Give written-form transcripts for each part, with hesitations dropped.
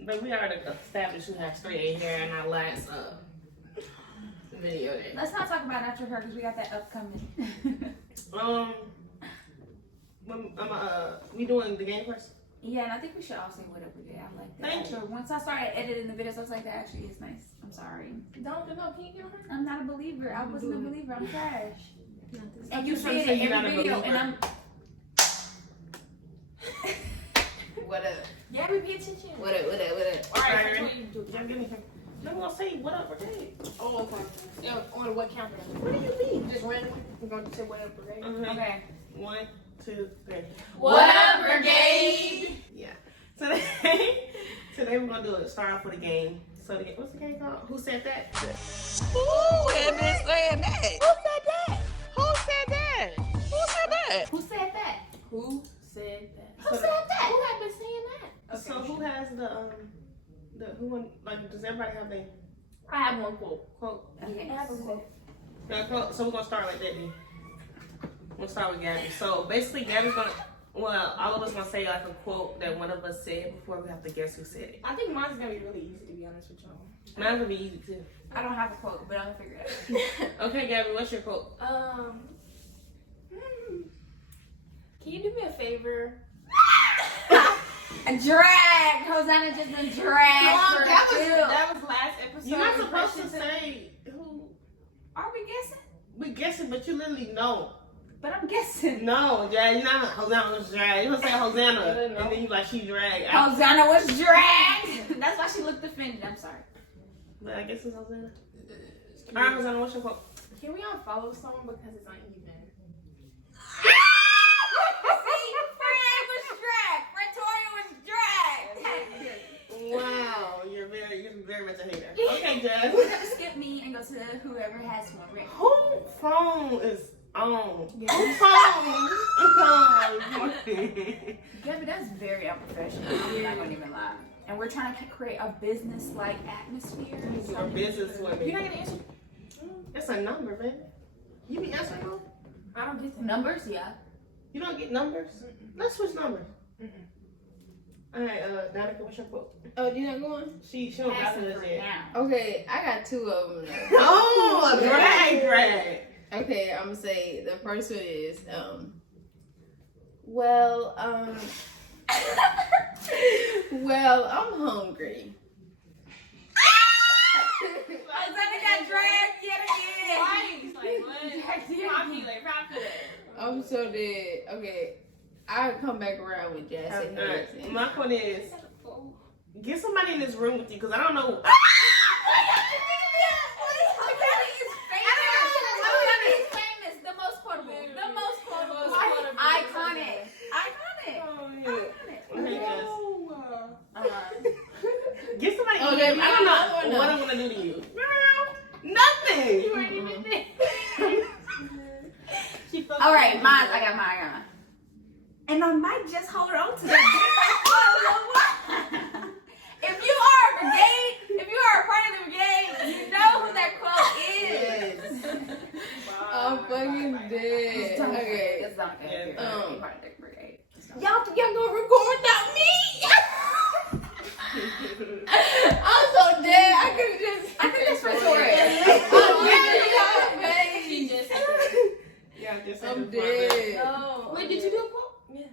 But we already established who has straight A hair in our last video. There. Let's not talk about after her because we got that upcoming. We doing the game first? Yeah, and I think we should all say whatever day. I like that. Thank you. Once I started editing the videos, I was like, that actually is nice. I'm sorry. Don't know. Can you get her? I'm not a believer. I wasn't a believer. I'm trash. And You you trying say to it say in you're every not a video, believer. and I'm. What up? Gabby, pay attention. What up? Alright, That's what you do. Y'all give me some. I'm gonna say what up, brigade. Oh, okay. Yeah, on what count? What do you mean? Just randomly. We're going to say what up, brigade. Okay. 1, 2, 3. What up, brigade? Yeah. Today we're gonna do it. Start off with a game. So what's the game called? Who said that? Who had been saying that? Who said that? Who said that? Who said that? Who said that? Who said that? Who said that? Who had been saying that? So who has the who won, like, does everybody have their I have one quote. quote? Okay. I have a quote. So we're gonna start like that then. We'll start with Gabby. So basically Gabby's gonna, well, all of us gonna say like a quote that one of us said before we have to guess who said it. I think mine's going to be really easy, to be honest with y'all. Mine's gonna be easy too. I don't have a quote, but I'll figure it out. Okay, Gabby, what's your quote? Can you do me a favor? Drag! Hosanna just been dragged for that two. was last episode. You're not supposed to say who. Are we guessing? We guessing, but you literally know. But I'm guessing. No, yeah, you're not. Hosanna was dragged. You gonna say Hosanna, and then you like she dragged. Hosanna was dragged. That's why she looked offended. I'm sorry. But I guess it's Hosanna. All right, Hosanna, what's your quote? Can we unfollow someone because it's uneven? See, Fred was dragged. Pretoria was dragged. Wow, you're very much a hater. Okay, Jazz. We're gonna skip me and go to whoever has more ring. Who phone is on? Who phone is on? Yeah, but that's very unprofessional. I'm not gonna even lie. And we're trying to create a business-like atmosphere. You're a business woman. You're not going to answer? It's a number, man. You be answering them? I don't get that. Numbers, yeah. You don't get numbers? Let's switch numbers. All right, Donica, what's your quote? Oh, you not going? She don't got Pass to it us for yet. now. Okay, I got two of them now. Oh, drag. Okay, I'm gonna say the first one is well, I'm hungry. Hosanna got dragged yet again. Like, what? I'm so dead. Okay, I'll come back around with Jazz. All right, my quote is, get somebody in this room with you, because I don't know. Get somebody in here. I don't know what I'm going to do to you. Girl, nothing. You ain't even there. All right, mine. I got mine. And I might just hold on to that. If you are a brigade, if you are a part of the brigade, you know who that quote is. I'm fucking dead. Okay. It's not good. Yeah. You're part of the brigade. Y'all gonna record without me? I'm so dead. I think that's Pretoria. She just I'm dead. No. Wait, did you do a quote? Yeah.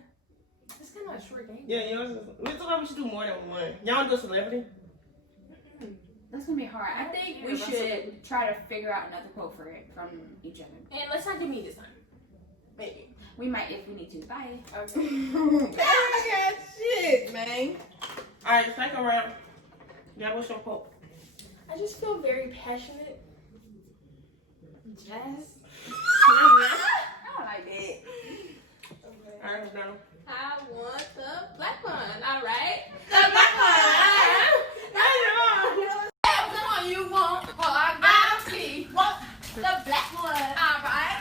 It's kind of a short game. Yeah, yours is. We should do more than one. Y'all do a celebrity? That's gonna be hard. I think we should try to figure out another quote for it from each other. And let's not do me this time. Maybe. We might if we need to. Bye. Okay. I got shit, man. All right, second round. Yeah, what's your quote? I just feel very passionate. Jazz. I don't like it. All right, now. I want the black one. All right. The black one. Come on, you want? Oh, I got see. Want the black one. All right.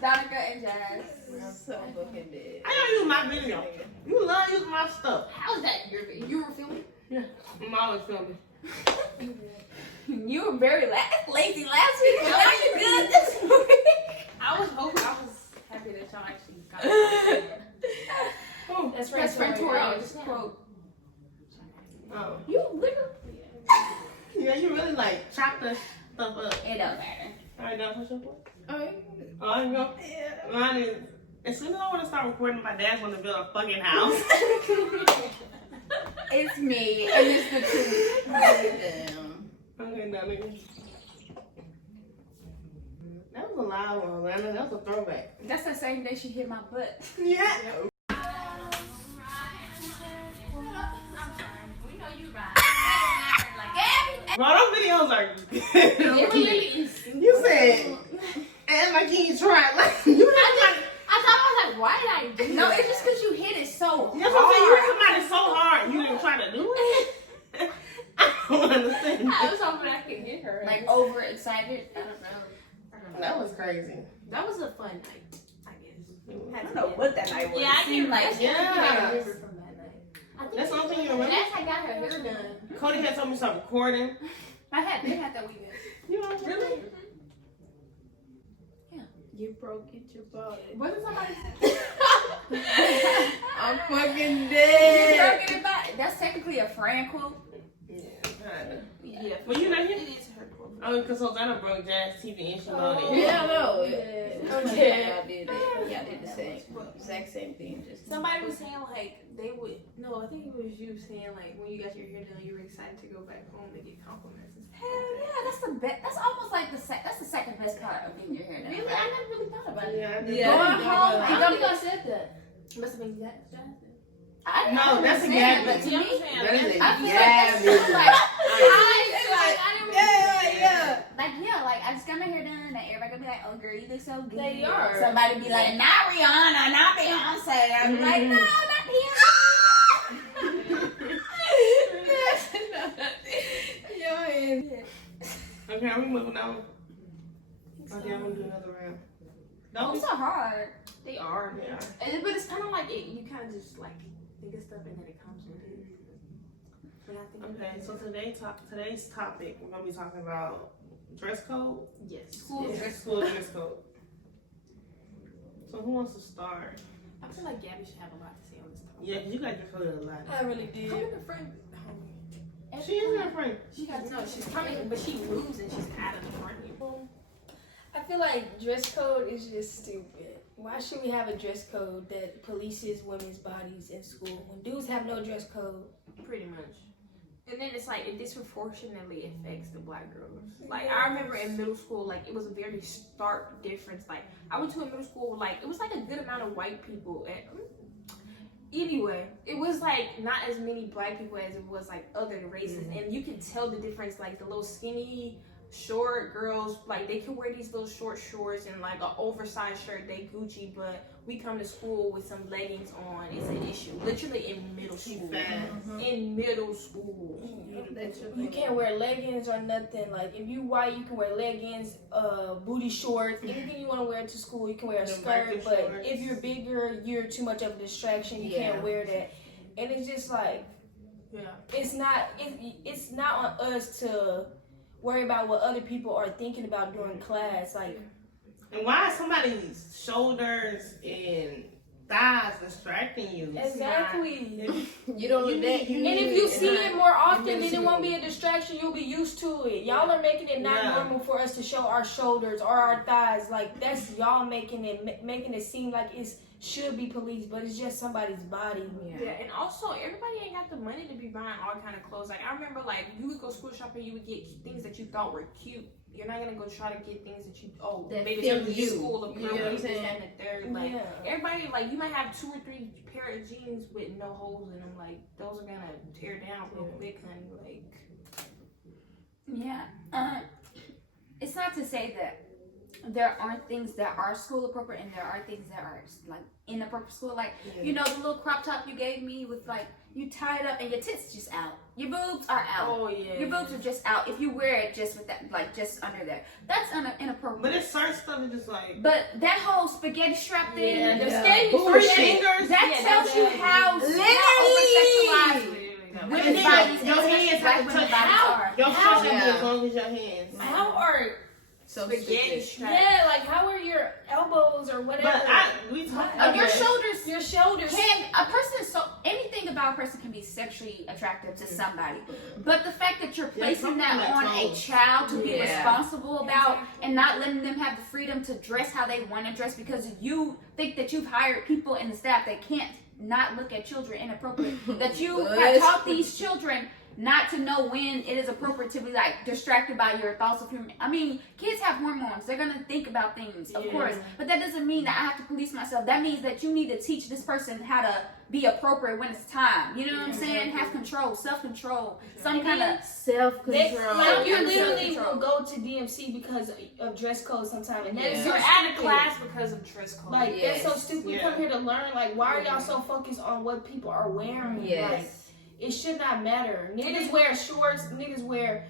Donica and Jazz. I'm so fucking dead. I don't use my video. You love using my stuff. How is that your video? You were filming? Yeah, I'm always filming. You were very lazy last week. But are you good this week? I was happy that y'all actually got it. That's right. that what's your voice? Oh, I can go. Mine is, as soon as I want to start recording, my dad want to build a fucking house. it's me, and it's the truth. Okay, now nigga. That was a loud one, man. That was a throwback. That's the same day she hit my butt. Yeah. Bro, those videos are It really is. You said, and like he tried, like you didn't like. I thought I was like, why did I do No, it's just because you hit it so hard. That's what I'm saying. You hit somebody so hard, you didn't try to do it. I don't understand. I was hoping I could hit her. Like overexcited. I don't know. That was crazy. That was a fun night, I guess. I don't know what that night was. Yeah, I seemed can like I remember from that night. I think That's the only thing you remember. That's how I got her hair done. Cody had told me stop recording. They had that weekend. You know really? You broke it, you bought it. What did somebody say? I'm fucking You dead. broke it about it. That's technically a friend quote. Yeah, kinda. Yeah. Well, you not here? It is her quote. Oh, because Hosanna broke Jazz TV and she loaded. Yeah, no. Okay. Y'all did that. Y'all did the same. Exact same thing. Just Somebody was saying like they would. No, I think it was you saying like when you got your hair done, you were excited to go back home and get compliments. And stuff. hell yeah, that's the best. That's almost like that's the second best part of getting your hair done. Really, I never really thought about it. Yeah, I did. Yeah. Going home I and don't think I said that. Must have been that. No, that's a Gabby. Gabby. But to me, That is a I feel Gabby. like I just got my hair done, and everybody gonna be like, "Oh, girl, you look so good." They are. Somebody be like, "Not Rihanna, not Beyonce." I'm like, "No, not Beyonce." Okay, are we moving on? Okay, I'm gonna do another round. Those are hard. They are. Yeah. But it's kind of like it. You kind of just like think of stuff and then it comes with it. But I think. Okay, so today's topic, we're gonna be talking about dress code. Yes. School dress code. So who wants to start? I feel like Gabby should have a lot to say on this topic. Yeah, because you got your foot a lot. I really did. Come in the front. She is your friend. She got no. She's coming, but she moves and she's out of the front. I feel like dress code is just stupid. Why should we have a dress code that polices women's bodies in school when dudes have no dress code? Pretty much. And then it's like it disproportionately affects the black girls. Like I remember in middle school, like it was a very stark difference. Like I went to a middle school, like it was like a good amount of white people. And anyway, it was like not as many black people as it was like other races, and you can tell the difference. Like the little skinny, short girls, like they can wear these little short shorts and like an oversized shirt. They Gucci, but we come to school with some leggings on. It's an issue. Literally in middle school. In middle school. You can't wear leggings or nothing. Like if you white, you can wear leggings, booty shorts, anything you want to wear to school. You can wear a skirt, but if you're bigger, you're too much of a distraction. You can't wear that, and it's just like, it's not on us to worry about what other people are thinking about during class. Like, and why is somebody's shoulders and thighs distracting you? exactly. You don't look that. And if you see it more often, then it won't be a distraction. You'll be used to it. Y'all are making it not normal for us to show our shoulders or our thighs. Like that's y'all making it seem like it should be policed, but it's just somebody's body. Yeah, and also everybody ain't got the money to be buying all kind of clothes. Like I remember, like you would go school shopping, you would get things that you thought were cute. You're not gonna go try to get things that you maybe it's from school of this and the third. Like everybody, like you might have 2 or 3 pair of jeans with no holes in them. Like those are gonna tear down real quick, honey. Like It's not to say that there aren't things that are school appropriate and there are things that are like inappropriate school. Like you know the little crop top you gave me with like you tie it up and your tits just out. Your boobs are out. Oh yeah. Your boobs are just out. If you wear it just with that, like just under there, that's inappropriate. But it's certain stuff is just like. But that whole spaghetti strap thing, the Bullshit. fingers, that tells you how over-sexualized women's bodies, Your hands have to touch are. Your shorts can be as long as your hands. How are spaghetti strap. Yeah, like how are your elbows or whatever? But we talking Your shoulders. Your shoulders. A person anything about tall person can be sexually attractive to somebody, but the fact that you're placing that on a child to be responsible about and not letting them have the freedom to dress how they want to dress because you think that you've hired people in the staff that can't not look at children inappropriate, that you have taught these children not to know when it is appropriate to be like distracted by your thoughts of human. I mean, kids have hormones. They're gonna think about things, of course, but that doesn't mean that I have to police myself. That means that you need to teach this person how to be appropriate when it's time. You know what I'm saying? Have control, self-control, some kind of self-control. Like you literally will go to DMC because of dress code sometimes, and that's you're out of class because of dress code. Like that's so stupid. We come here to learn. Like, why are y'all so focused on what people are wearing? Like, it should not matter. Niggas wear shorts. Niggas wear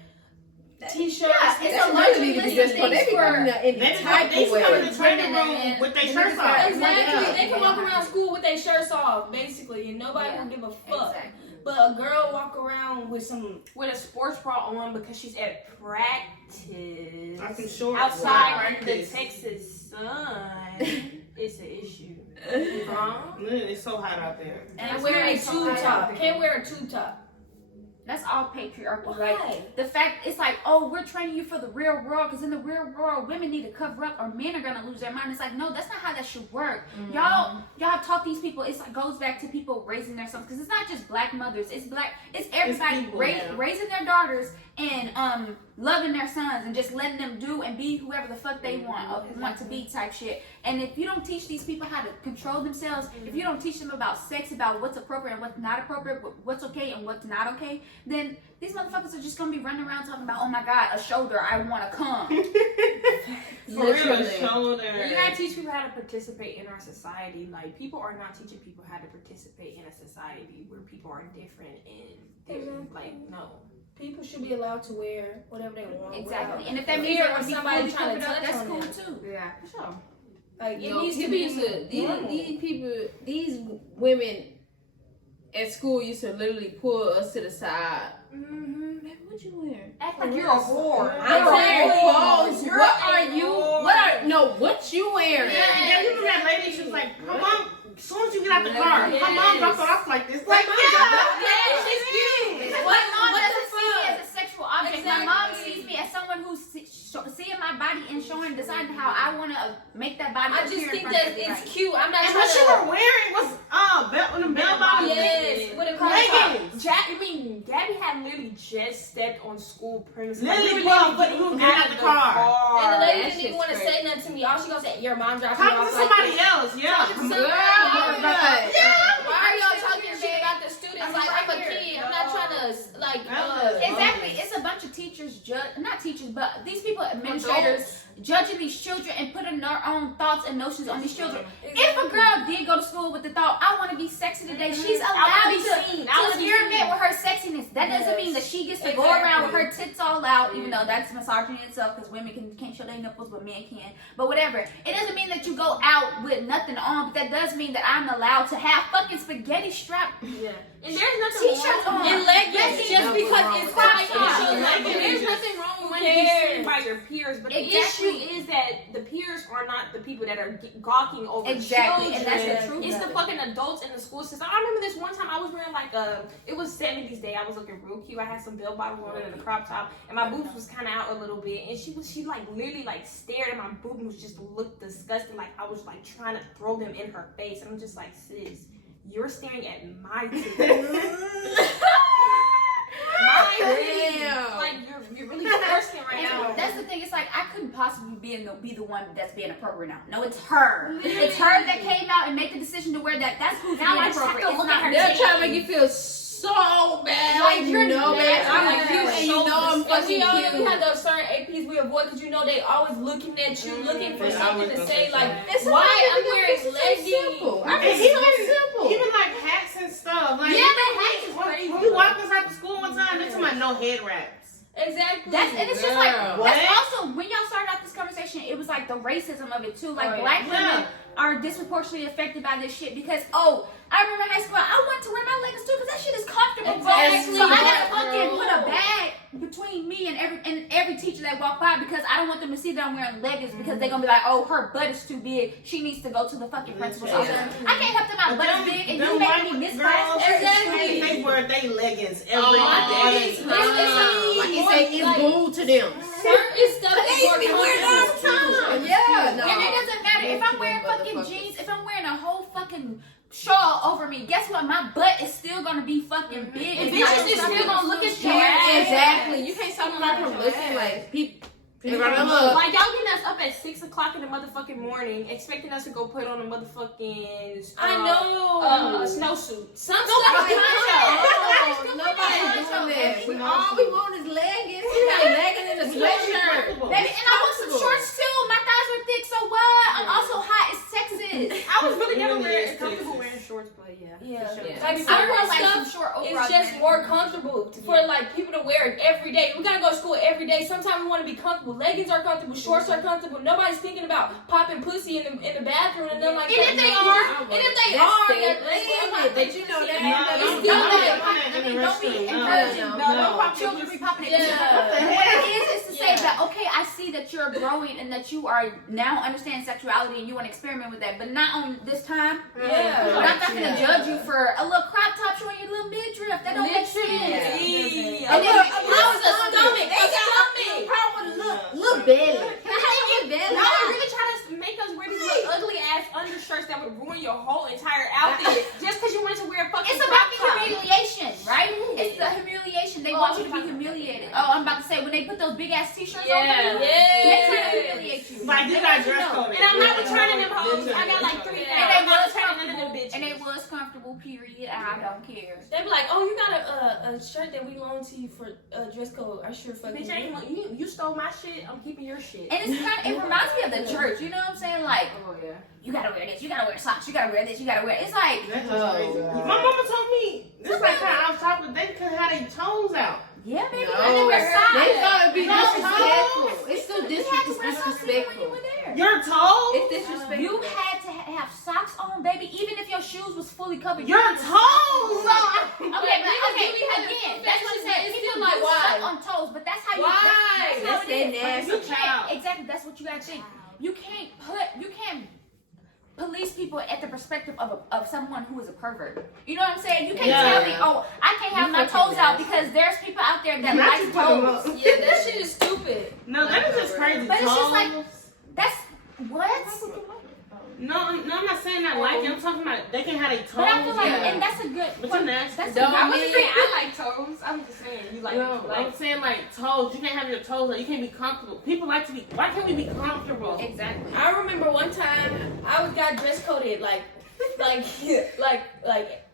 t-shirts. It's a luxury to be dressed for. They be coming in the type of way. They come in the training room with their shirts off. Exactly. They can walk around school with their shirts off, basically, and nobody will give a fuck. But a girl walk around with a sports bra on because she's at practice. I can show outside the Texas sun. It's an issue. It's so hot out there. And wearing a tube top. Can't wear a tube top. That's all patriarchy. Like the fact it's like, oh, we're training you for the real world because in the real world, women need to cover up or men are gonna lose their mind. It's like, no, that's not how that should work. Y'all have taught these people. It's like goes back to people raising their sons because it's not just black mothers. It's everybody raising their daughters and loving their sons and just letting them do and be whoever the fuck they want to be type shit. And if you don't teach these people how to control themselves, if you don't teach them about sex, about what's appropriate and what's not appropriate, what's okay and what's not okay, then these motherfuckers are just gonna be running around talking about, oh my god, a shoulder, I want to come. For real, a shoulder. You gotta teach people how to participate in our society. Like, people are not teaching people how to participate in a society where people are different and like, no. People should be allowed to wear whatever they want. Exactly. And if that means they're somebody trying to touch, that's cool too. Yeah, for sure. Like, it You needs know, to be these women at school used to literally pull us to the side. Baby, what you wearing? Act like you're a whore. I'm wearing clothes. What you wearing? Yeah, you remember that lady? She was like, her mom, as soon as you get out the car, her mom dropped her off like this. Like, she's cute. My mom doesn't see me as a sexual object. My mom sees me as someone who's seeing my body and deciding how I want to make that body. I just think that it's cute. I'm not. And what you were wearing was bell bottom. Yes, with a leggings. Gabby had literally just stepped on school premises. Literally, but you got out the car. And the lady didn't even want to say nothing to me. All she gonna say, your mom dropped me off. Talking to somebody else, Why are y'all talking shit about the students? Like, I'm a kid. I'm not trying to Exactly. It's a bunch of teachers, not teachers, but these people, administrators, judging these children and putting their own thoughts and notions on these children. If a girl did go to school with the thought, I want to be sexy today, she's allowed to experiment with her sexiness. That doesn't mean that she gets to go around with her tits all out, even though that's misogyny in itself, because women can't show their nipples, but men can. But whatever. It doesn't mean that you go out with nothing on, but that does mean that I'm allowed to have fucking spaghetti strap. Yeah. And there's nothing T-shirts wrong. on. And leggings just because it's hot. There's nothing wrong with wanting to be seen by your peers, but the issue is that the peers are not the people that are gawking over children. And that's the truth. It's the fucking adults in the school system. I remember this one time I was wearing like it was 70s day. I was looking real cute. I had some bell bottoms on and a crop top, and my boobs was kind of out a little bit. And she like literally like stared at my boobs, just looked disgusting, like I was like trying to throw them in her face. And I'm just like, sis, you're staring at my titties. Like you're really forcing it right now. That's the thing. It's like I couldn't possibly be the one that's being appropriate now. No, it's her. It's her that came out and made the decision to wear that. That's who's being appropriate. It's not her. They're trying to make you feel so bad. Like, you know, man, I'm cute and you know I'm fucking cute. We have those certain APs we avoid because you know they always looking at you, looking for something to say. Like, why I'm wearing leggings? I mean, it's simple. Even like hats and stuff. Like, Yeah, but hats is crazy. When we walked inside the school one time, they talking about no head wraps. Exactly. And it's just like, What? that's also, when y'all started out this conversation, it was like the racism of it too. Like, black women are disproportionately affected by this shit because, I remember in high school, I wanted to wear my leggings too because that shit is comfortable, bro. Exactly. So I gotta fucking put a bag between me and every teacher that walk by, because I don't want them to see that I'm wearing leggings, because they're gonna be like, oh, her butt is too big. She needs to go to the fucking principal's office. I can't help that my butt is big and you making me miss class. Exactly. They wear their leggings every day. He said it's boo to them. Certain stuff is more comfortable. Yeah, no. And it doesn't matter if I'm wearing fucking jeans, if I'm wearing a whole fucking shawl over me, guess what? My butt is still gonna be fucking big. And bitches is still gonna look at your ass. Exactly. You can't stop nobody from looking like people. Like y'all getting us up at 6 o'clock in the motherfucking morning, expecting us to go put on a motherfucking snowsuit. Some stuff is Nobody's doing that. All we want is leggings. We got leggings and a sweatshirt. Baby, and I want some shorts too. My thighs are thick, so what? I'm also hot. It's Texas. I was really never comfortable wearing shorts, but Yeah. Yeah. Like I certain wear like some stuff short is overalls. just more comfortable for like people to wear it every day. We gotta go to school every day. Sometimes we want to be comfortable. Leggings are comfortable. Shorts are comfortable. Nobody's thinking about popping pussy in the bathroom and nothing like that. And if they are, But you know that don't be encouraging children to be popping it. What it is to say that, okay, I see that you're growing and that you are now understanding sexuality and you want to experiment with that, but not on this time. Yeah. But I'm not gonna judge you for a little crop top showing your little midriff. That don't make sense. And then how's the stomach? Look belly. Can I have your belly? No, they really try to make us wear these little ugly ass undershirts that would ruin your whole entire outfit just because you wanted to wear a fucking It's about the crop top. humiliation, right? It's the humiliation. They want you to be humiliated. Oh, I'm about to say, when they put those big ass t-shirts over you, they try to humiliate you. Like you got dress code. And I'm not returning them hoes. I got like 3 And now. they I'm not was returning none of them comfortable. bitches. And they was comfortable, period. I don't care. They be like, oh, you got a shirt that we loaned to you for dress code. I sure fucking Bitch, I ain't gonna- you stole my shit. I'm keeping your shit. And it's kind of, it reminds me of the church. You know what I'm saying? Like, Oh yeah. you gotta wear this, you gotta wear socks, you gotta wear this, you gotta wear. It's like, That's just crazy. My mama told me this like how I was talking. They could have their toes out. yeah, baby, No. and they wear socks. They thought it'd be No, disrespectful. no. It's still You had to wear socks even when you disrespectful. were there. Your toes. It's disrespectful. You had to have socks on, baby, even if your shoes was fully covered. Your toes. No. Okay, but again, that's what I'm saying. People like, do why? suck on toes, but that's how you. Why? That's how That's it that is. nasty. You can't. Exactly. That's what you gotta think. You can't police people at the perspective of someone who is a pervert. You know what I'm saying? You can't tell me, oh, I can't have my toes out because there's people out there that Not like to put 'em toes. up. Yeah, that shit is stupid. No, that is just crazy. But it's just like, Toes. that's what. No, I'm not saying that like it. I'm talking about they can have their toes. But I feel like, yeah. and that's a good. But you're nasty. That's Don't I a wasn't good. saying I like toes. I'm just saying you like No, I'm saying like toes. You can't have your toes out. You can't be comfortable. People like to be. Why can't we be comfortable? Exactly. I remember one time I got dress coded like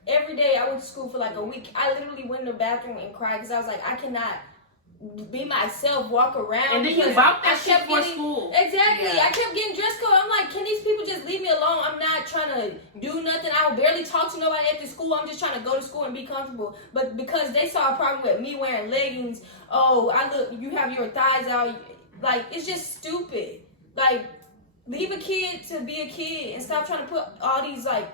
every day. I went to school for like a week. I literally went in the bathroom and cried because I was like, I cannot be myself, walk around. And then you because bought that I shit kept for getting- school. Exactly. Yeah. I kept getting dress code. I'm like, can these people just leave me alone? I'm not trying to do nothing. I barely talk to nobody at the school. I'm just trying to go to school and be comfortable. But because they saw a problem with me wearing leggings, oh, you have your thighs out. Like, it's just stupid. Like, leave a kid to be a kid and stop trying to put all these, like,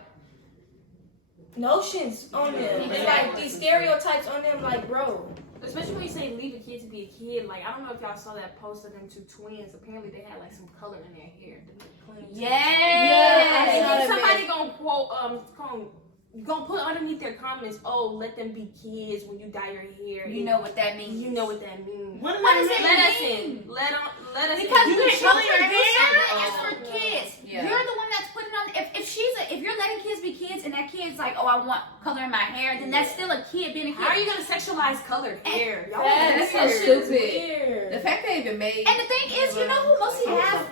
notions on them. And, like, these stereotypes on them, like, bro. Especially when you say leave a kid to be a kid. Like, I don't know if y'all saw that post of them 2 twins. Apparently, they had like some color in their hair. Yes. And then saw that somebody gonna quote gonna put underneath their comments, oh, let them be kids when you dye your hair. You know what that means. You know what that means. What What does it Let us mean? in. Let us Because in. You the can't color children your do hair? something is for kids. Yeah. You're the one that's putting on. If you're letting kids be kids and that kid's like, oh, I want color in my hair, then that's still a kid being a kid. How are you gonna sexualize colored hair? Y'all That's so weird. stupid. Weird. The fact they even made. And the thing is, you know who mostly have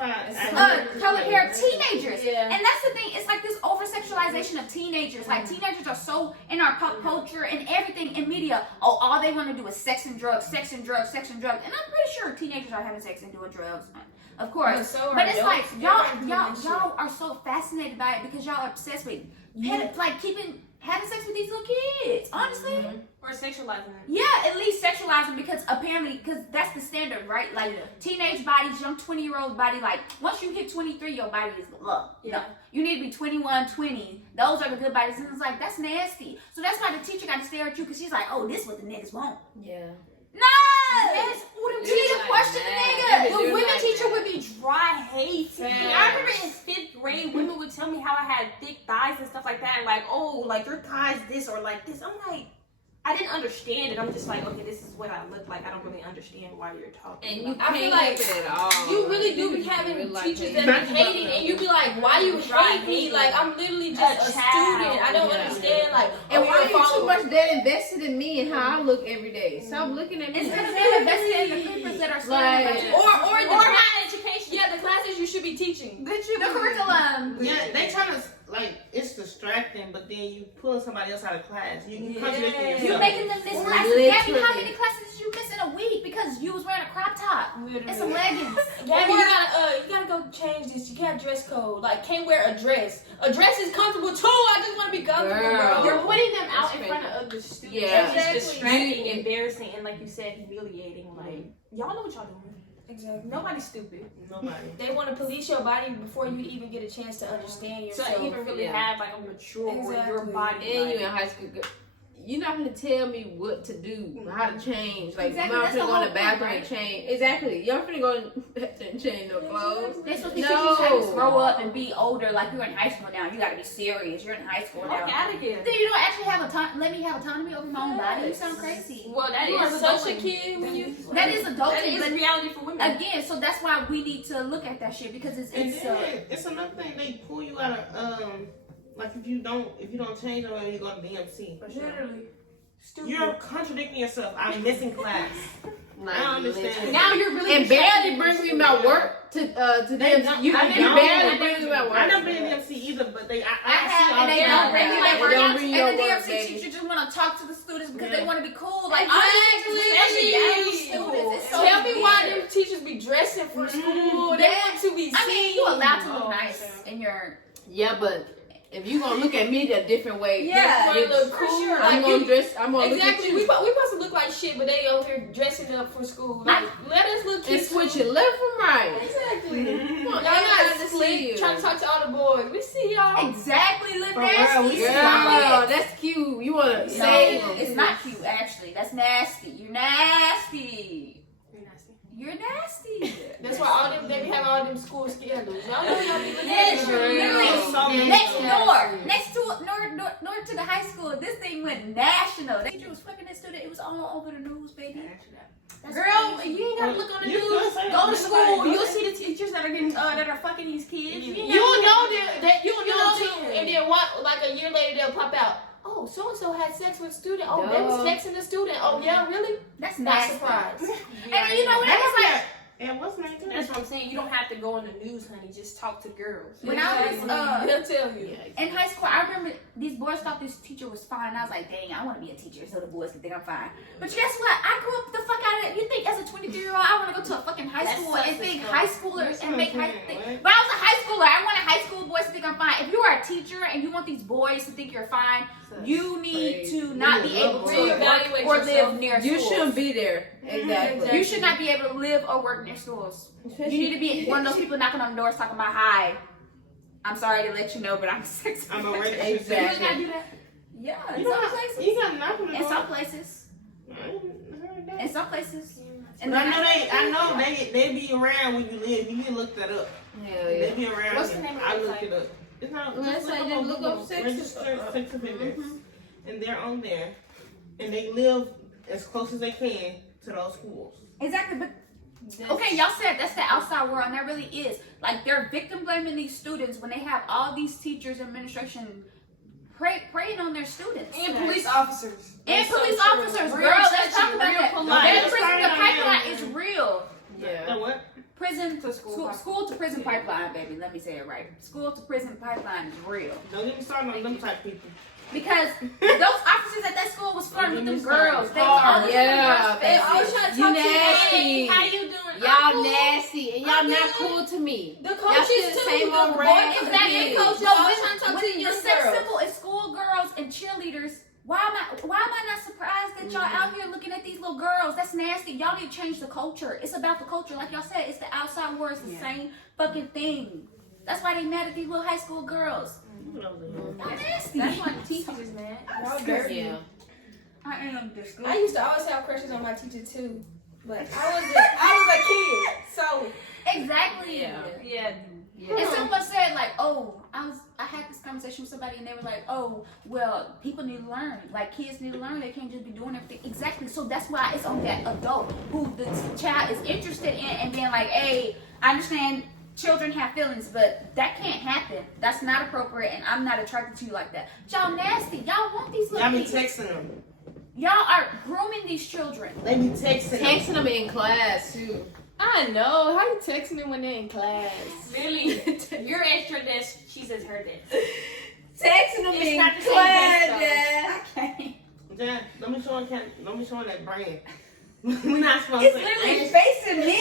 colored hair? Teenagers. Yeah. And that's the thing. It's like this over sexualization of teenagers. Like teenagers are so in our pop culture and everything in media. Oh, all they want to do is sex and drugs, sex and drugs, sex and drugs. And I'm pretty sure teenagers are having sex and doing drugs. Of course. But so are But it's adults. like Everybody's doing y'all are so fascinated by it because y'all are obsessed with having sex with these little kids. Honestly. Or sexualizing them. Yeah, at least sexualize them because apparently, because that's the standard, right? Like teenage bodies, young 20-year-old body, like once you hit 23, your body is look. Yeah. No, you need to be 21, 20. Those are the good bodies. And it's like, that's nasty. So that's why the teacher got to stare at you because she's like, oh, this is what the niggas want. Yeah. No! Yes, the They teacher like questioned the that. nigga. The They're women like teacher that. would be dry hating me. Facts. I remember in 5th grade, women would tell me how I had thick thighs and stuff like that. And like, oh, like your thighs this or like this. I'm like, I didn't understand it. I'm just like, okay, this is what I look like. I don't really understand why you're talking. And you about I feel can't like help it at all. You really do be You having really like teachers it. that be hating, and you be like, "Why you hate me? Like I'm literally just a student. I don't understand. Like, And why you're are you too following- much that invested in me and how I look every day? Stop looking at me. Instead of being invested in the papers that are Like- studying or the Or my education. yeah, the classes you should be teaching. the curriculum. Yeah, they trying to like it's distracting, but then you pulling somebody else out of class. You contradicting yourself. You're making them miss classes. Literally. Gabby, how many classes did you miss in a week because you was wearing a crop top and some leggings? Gabby, you gotta go change this. You can't dress code. Like, can't wear a dress. A dress is comfortable too. I just want to be comfortable, Girl. bro. You're putting them out That's in front of other students. Yeah. It's Exactly. distracting, embarrassing, and like you said, humiliating. Like, y'all know what y'all doing. Exactly. Nobody's stupid. Nobody. They want to police your body before you even get a chance to understand So yourself. even really Yeah. have like a mature or your Exactly. body. And like, you in high school, you're not gonna tell me what to do, how to change. Like, Exactly, I'm that's finna the go in whole the bathroom point, and change. Exactly, y'all finna go and change no clothes. They're supposed to teach No. you how to grow up and be older. Like you're in high school now. You got to be serious. You're in high school now. Fuck out of here. Then you don't actually have let me have autonomy over my own body. You sound crazy. Well, that You are is such a adulting. kid when you. That is That adulting, is but reality for women. again, so that's why we need to look at that shit because it's And then it's another thing they pull you out of like if you don't change or you go to DMC. Literally. Stupid. You're contradicting yourself. I'm missing class. I don't understand. Now you're really And barely bring me my work to them. You barely bring me my work. I've never been in DMC either, but I have, and they see all don't the bring time. you like They work don't outs, bring and your the work, DMC baby. teacher just want to talk to the students because Yeah. they want to be cool. Like Exactly. honestly, students. It's so Tell me why weird. them teachers be dressing for school. They want to be seen. I mean, you allowed to look Oh, nice okay. in your. Yeah, but if you gonna look at me a different way, Yeah, You look for cool. sure. I'm Like gonna you, dress. I'm gonna exactly. look at you. We supposed to look like shit, but they over here dressing up for school. Like, let us look And cute. switch it left from right. Exactly. Come on, Y'all I not gotta see slick you. trying to talk to all the boys. We see y'all. Exactly, look For real, nasty. we see Girl, that's cute. You wanna No, say it's not cute. Actually, that's nasty. You're nasty. You're nasty. You're nasty. That's why all them they be having all them school scandals. Y'all know y'all be looking Yes, at For them. real. literally. So many Next times. door, next to north to the high school, this thing went national. The teacher was fucking that student. It was all over the news, baby. That's Girl, crazy. you ain't gotta look on the You news. could say Go to that. school. You'll see the teachers that are getting that are fucking these kids. You know that you know too, and then what? Like a year later they'll pop out. Oh, so and so had sex with a student. Oh, they was sexing the student. Oh yeah, really? That's Not nasty. surprised. And you know what? It's like And what's my name? That's what I'm saying. You don't have to go on the news, honey. Just talk to girls. when I was They'll tell you. in high school, I remember these boys thought this teacher was fine. I was like, dang, I want to be a teacher so the boys can think I'm fine. But guess what? I grew up the fuck out of it. You think as a 23-year-old, I want to go to a fucking high That school sucks and as think fuck. high schoolers That's and what make I'm high saying, think. right? But I was a high schooler. I wanted high school boys to think I'm fine. If you are a teacher and you want these boys to think you're fine, you need to not be able to Reevaluate work or yourself. live near You schools. shouldn't be there. Exactly. You should not be able to live or work near schools. You need to be one of those people knocking on the doors talking about, hi, I'm sorry to let you know, but I'm sex. I'm a racist. Exactly. You do that? Yeah, in You some got places. you got knock on the In door. some places. I ain't heard that. In some places. And I know they be around when you live. You need to look that up. Hell They yeah. be around. What's the here. name of I the looked site? it up. It's not. Well, that's how you look up on sex- registered sex offenders, and they're on there, and they live as close as they can to those schools. Exactly, but okay, y'all said that's the outside world, and that really is. Like, they're victim blaming these students when they have all these teachers and administration preying on their students. And police officers. And That's so police true. officers, Real girl, let's touchy, talk about real that. polite. The prison, the pipeline is real. Yeah. That what? Prison To school pipeline. school to prison pipeline, baby. Let me say it right. School to prison pipeline is real. Don't get me started on them type people. Because those officers at that school was flirting with them Mhm. girls. They Oh, was always yeah, they They always trying to You talk to you. nasty. Hey, how you doing? Y'all I'm cool. nasty and y'all I'm not good. cool to me. The Y'all coaches should too. say The more boys rap and to that me. coaches No, always trying to talk to when you the sex girls. symbol is schoolgirls and cheerleaders, why am I not surprised that y'all out here looking at these little girls? That's nasty. Y'all need to change the culture. It's about the culture. Like y'all said, it's the outside world. It's the same fucking thing. That's why they mad at these little high school girls. Y'all nasty. That's why the teachers is mad. Y'all dirty. Yeah. I am I disgusted. used to always have crushes on my teacher too, but I was a kid, so Exactly. Yeah. And someone said like, oh, I had this conversation with somebody and they were like, oh, well, people need to learn. Like kids need to learn. They can't just be doing everything. Exactly. So that's why it's on that adult who the child is interested in and being like, hey, I understand children have feelings, but that can't happen. That's not appropriate and I'm not attracted to you like that. Y'all nasty. Y'all want these little Y'all be people. texting them. Y'all are grooming these children. They be texting them. Texting them in class too. I know. How you texting them when they're in class? Really, your extra desk, she says her desk. Texting them It's in not the same class, desk, Dad. Okay. Yeah, let me show that brand. We're not sponsored. It's literally facing me.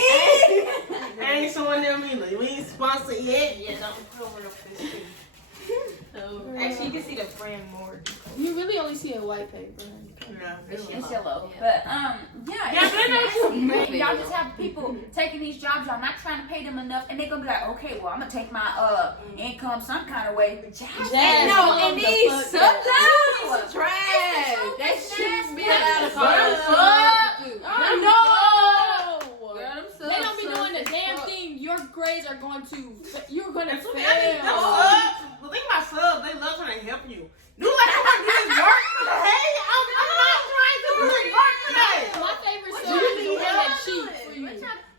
I ain't showing them either. We ain't sponsored yet. Yeah, don't put over the this too. Actually, you can see the brand more. You really only see a white paper. Yeah, It's yellow. But yeah, Yeah, it's but nasty. Y'all just have people taking these jobs, y'all not trying to pay them enough, and they're gonna be like, okay, well, I'm gonna take my income some kind of way. But And these subs trash. That shouldn't be allowed to They don't be doing the damn thing. Your grades are going to. You're gonna That's what fail. I mean. The thing about subs, they love trying to help you. You like I'm gonna do this work today? I'm not trying to do this work today. My favorite sub is the one that cheat for you.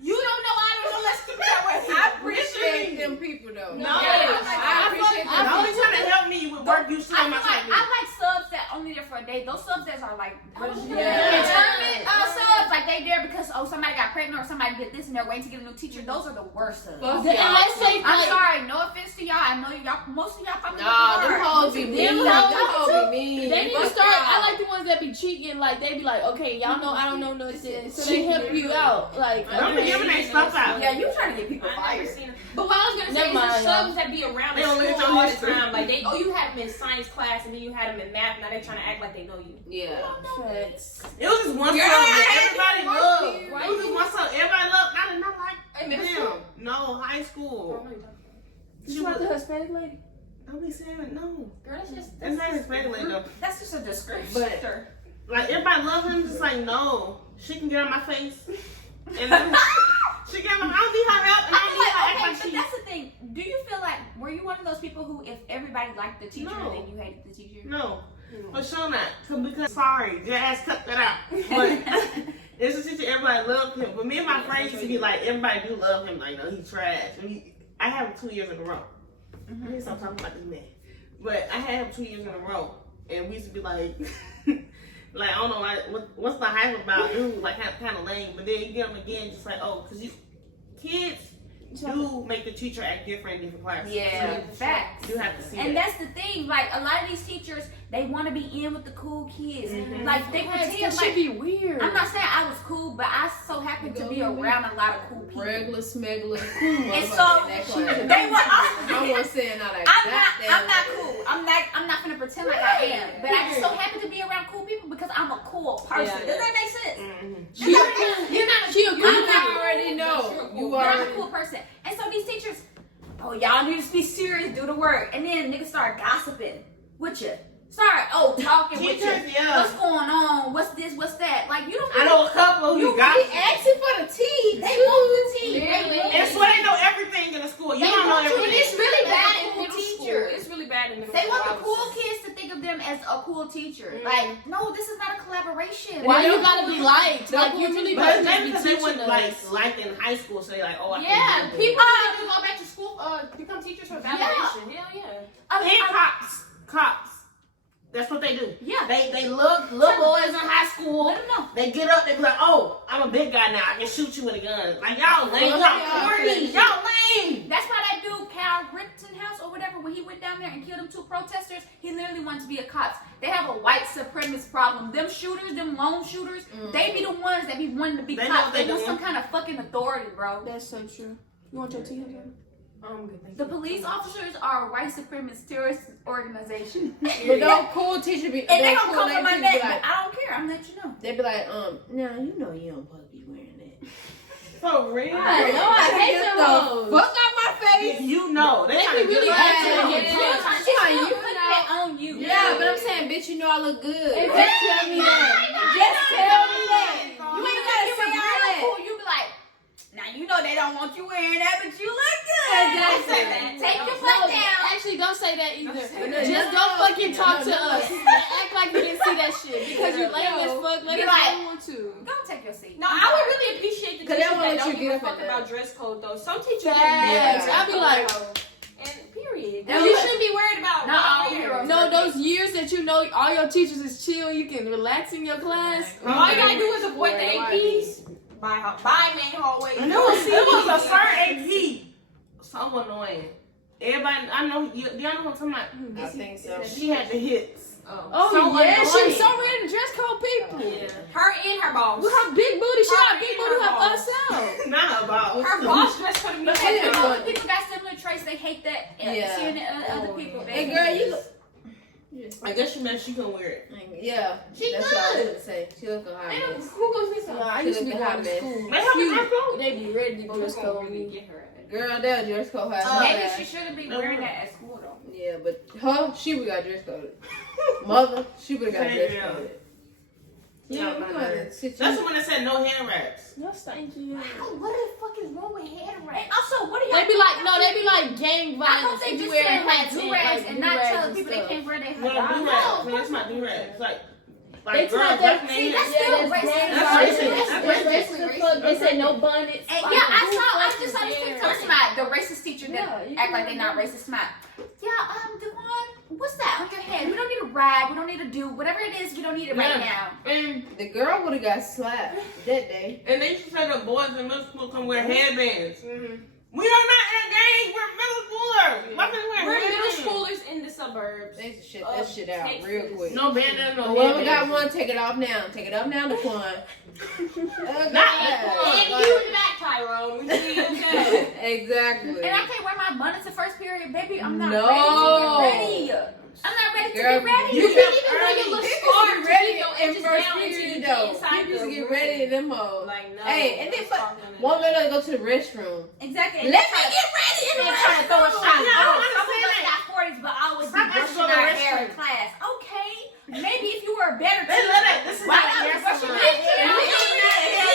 You don't know, I don't know. Let's keep it that way. I appreciate them people though. No, I appreciate them. Y'all always trying to help me with work you see I on my feel like side. I like subs that only there for a day. Those subs that are like Yeah. internment subs, like they there because somebody got pregnant or somebody did this and they're waiting to get a new teacher. Those are the worst subs. Fuck And y'all. let's say I'm like, sorry, no offense to y'all. I know y'all, most of y'all probably Nah, them hoes be mean. Them Them hoes hoes be mean. they need to Fuck start. I y'all. like the ones that be cheating. Like they be like, okay, y'all know I don't know nothing, so they help you out. Like, Don't be giving that stuff out. Yeah, you trying to get people I never fired. seen them. But what I was gonna say Never is mind, the subs that be around They the don't look at school your all the history. time. Like you had them in science class and then you had them in math. Now they're trying to act like they know you. Yeah. facts. It was just one song that everybody loved. It was just one song everybody loved. Not like them. No, high school. Did you want the Hispanic lady? Don't be saying it. No. Girl, that's just That's not Hispanic lady though. That's just a description. But like everybody love him, just like no, she can get on my face, and then she get on my. I don't need her help, and I don't need her Okay, act like but she. that's the thing. Do you feel like were you one of those people who, if everybody liked the teacher, No. then you hated the teacher? No, for sure not. Because sorry, just cut that out. But it's a teacher everybody loved him. But me and my friends used to be like, everybody do love him. Like, no, he's trash. I have him 2 years in a row. I need to stop talking about this man. But I had him 2 years in a row, and we used to be like, like I don't know what's the hype about, dude? Like kind of lame. But then you get him again, just like because kids do make the teacher act different in different classes. Yeah, facts. You have to see And that. that's the thing. Like a lot of these teachers, they want to be in with the cool kids. Like they pretend That should like. be weird. I'm not saying I was cool, but I so happened to be around a lot of cool people. Regular, smegular, cool. And so they were I all. wasn't saying not like I'm not cool. I'm not gonna pretend like I am. But I just so happen to be around cool people because I'm a cool person. Yeah. Does that make sense? You're not a cool. I already know. You But I'm a already. cool person. And so these teachers, oh y'all need to be serious, do the work. And then niggas start gossiping with you. Start talking with you. Teachers, yeah. What's going on? What's this? What's that? Like you don't. I know a couple who got He asking for the tea. They want the tea. and so they know everything in the school. You They don't know want you, and everything. it's really bad in middle cool school. teachers. It's really bad in middle They school. want the cool kids to think of them as a cool teacher. Like, no, this is not a collaboration. Why you gotta be liked? Like you really But supposed maybe to be because they teaching went us. like in high school, so they like, I Yeah, can do people this. need to go back to school, become teachers for evaluation. Hell yeah. And cops. That's what they do. Yeah. They look little boys in high school. Let them know. They get up, they be like, oh, I'm a big guy now. I can shoot you with a gun. Like y'all lame, y'all corny, y'all lame. That's why that dude, Cal Rittenhouse or whatever, when he went down there and killed them 2 protesters, he literally wanted to be a cop. They have a white supremacist problem. Them shooters, them lone shooters, they be the ones that be wanting to be They cops. know They they want do. some kind of fucking authority, bro. That's so true. You want your tea? Again? Good, thank The you. police officers are a white supremacist terrorist organization. But don't cool teacher be. And they don't gonna cool come for my lady neck, be but like, I don't care. I'm letting you know. they be like, no, you know you don't supposed to be wearing that. For real. I know, I hate Get them the hoes. fuck out my face. You know. They They trying to be really get acting us. like It's it. still put that that on you. Yeah, but I'm saying, bitch, you know I look good. And Just tell me that. Just tell me that. You ain't gotta say all that. You be like, now you know they don't want you wearing that, but you look good. Exactly. Take your foot down. Actually, don't say that either. Just don't fucking talk to us. Act like you didn't see that shit because you're lame as fuck. Let us know you want to. Go take your seat. No, I would really appreciate the 'Cause they teachers won't that let don't you give a get up fuck in about dress code though. Some teachers Facts. get I'd be like, and period. Now, You what- shouldn't be worried about Not all what I wear. heroes. no, those years that you know all your teachers is chill, you can relax in your class. All you gotta do is avoid the APs. By main hallway. And it was a certain AP. So annoying. Everybody, I know, y'all know what I'm talking about? I think so. She had the hits. Oh So yeah, she was annoying. so ready to dress code people. Yeah. Her and her boss. With her big booty, she got big booty Her boss. herself. Not about. Her boss dressed code me. But Yeah. you know, people got similar traits. They hate that. Yeah. Seeing it in other people. Hey, girl, you look. I guess she meant she couldn't wear it. Yeah. She That's what I was good. gonna say. She look a hot mess. Who goes this? I used to be She look going hot to mess. school. They have a dress code. They be ready to Who's dress gonna code on really me. get her? Girl, that dress code has Maybe her. she shouldn't be wearing that at school though. Yeah, but her, she would got dress coded. Mother, she would have got dress Yeah. coded. Yeah, Yeah, we gonna sit That's the you. one that said no hand wraps. No, thank you. What the fuck is wrong with hand And wraps? also, what do y'all? They be like, no, they be like gang I hope violence. they If you just wear said like hats and do-rags like and not do-rags tell and people they stuff. can't wear their No, hats. do rags. Man, it's not do rags. Like They girls tried that- definitely See, ain't- that's Yeah, still that's racist. gang That's violence. racist. That's racist as fuck. They said no bonnets. And yeah, I just saw this TikTok smart. The racist teacher that Yeah, you act can like they're not racist smart. Yeah, Devon, what's that on your head? We don't need a rag. We don't need a do. Whatever it is, we don't need it right now. And The girl would have got slapped that day. they used to say the boys in middle school come wear headbands. Mm-hmm. We are not in a gang. We're middle schoolers. Why can't we wear We're middle headbands? schoolers in the suburbs. They should shit that shit out Texas. real quick. No bandana, no Whoever headbands. got one, take it off now. Take it off now, Daquan. And you in the back, Tyrone. We see you okay. Exactly. And I can't wear my bonnets the first period, baby. I'm not No. ready to get ready. I'm not ready Girl, to get ready. you You can't even early. wear your little People scarf get to ready keep your in edges first down until period you though. get inside People the get room. ready in them hoes. Like, no. Hey, and then let's talk on one that. minute go to the restroom. Exactly. Let me get ready in the And trying to throw a restroom. shot. Yeah, I don't Some of us understand got 40s, but I always be Stop asking brushing for the our rest hair of in class. Okay. Maybe if you were a better They teacher. love that. This is Why not not hair brush your salon. hair?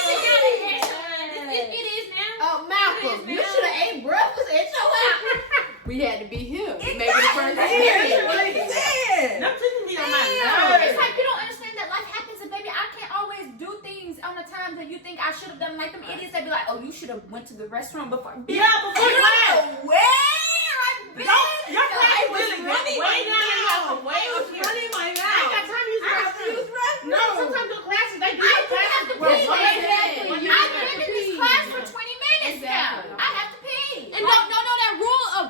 It is now. Oh, Malcolm, you should have ate breakfast at your house. We had to be here. Maybe the first period. What he said. Them teachers be on my It's nerves. like you don't understand that life happens, and baby, I can't always do things on the time that you think I should have done. Like them idiots that be like, "Oh, you should have went to the restroom before." Yeah, before You class. don't know where I've been. Your class I was really running way my down mouth. way I was up here. running my I ain't mouth. got time to use the I have to use restroom. No, sometimes the classes they do I the classes. have to where pee. one day- Exactly. one day- I've been in this class for 20 minutes Exactly. now. I have to pee. And don't know that rule of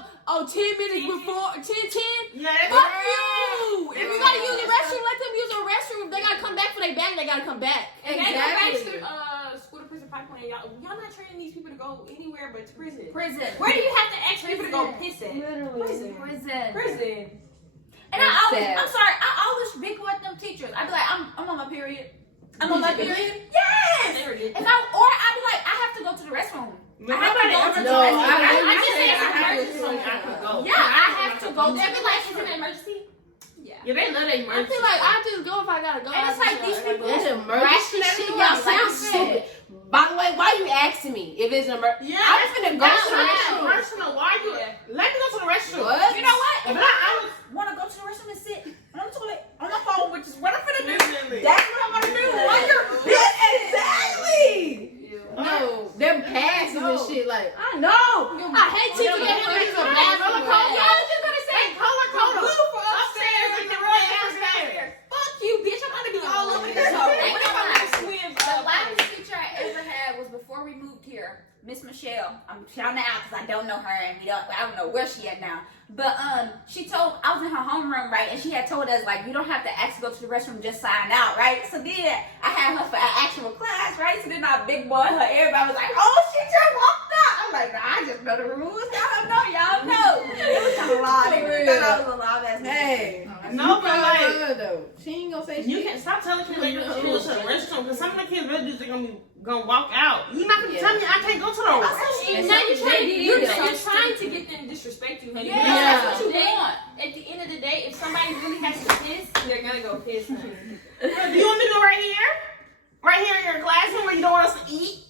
10 minutes before 10. Yeah, that's Fuck right. you! If you gotta use the restroom, let them use the restroom. If they gotta come back for their bag, they gotta come back. And that goes back Exactly. to school to prison pipeline. Y'all not training these people to go anywhere but to prison. Prison. Where do you have to ask people to go piss at? Literally. Prison. Prison. And I always, Sad. I'm sorry, I always big with them teachers. I'd be like, I'm on my period. I'm on my period. Yes. They were If I'd be like, I have to go to the restroom. I have to Nobody go ever to the No, restroom. I just say say I it's an have to emergency. go. I could go. Yeah, I have to go. They be like, is it an emergency? Yeah. Yeah, they love their I emergency. feel like I just go if I gotta go. And it's like these people- That's Ration emergency shit. everything Y'all up, like sound you said. stupid. By the way, why you asking me if it's an emergency? Yeah, I'm finna go that's to the not restroom. personal. Why you? Let me go to the restroom. What? You know what? If If not, I I was want to go to the restroom and sit on the toilet on the phone, which is what I'm finna do. definitely. That's what I'm gonna do. While you're exactly. No, them passes and shit like. I know. I hate teachers that want to use a bathroom. Yeah, I was just gonna say. color Blue for upstairs and the red downstairs. Fuck you, bitch. I'm about to be all over this hoe. What if I'm gonna swim? The last teacher I ever had was before we moved here, Miss Michelle. I'm shouting her out because I don't know her and I don't know where she at now. But she told I was in her homeroom, right, and she had told us like you don't have to actually go to the restroom, just sign out, right? So then I had her for an actual class, right? So then our big boy, everybody was like, oh, she just walked out. I'm like, nah, I just know the rules. Y'all don't know, y'all know. It was kind of loud. They thought I was a loud ass. Hey, No, but like, though, she ain't gonna say you shit. can stop telling kids they go to the restroom because some of the kids really do think I'm gonna walk out. You're not gonna tell me I can't go to the restroom. And now you're trying to get them Yeah. to disrespect you, honey. Yeah, Because that's what you they- want. At the end of the the day, if somebody really has to piss, they're gonna go piss. Honey. Do you want me to do it right here? Right here in your classroom where you don't want us to eat?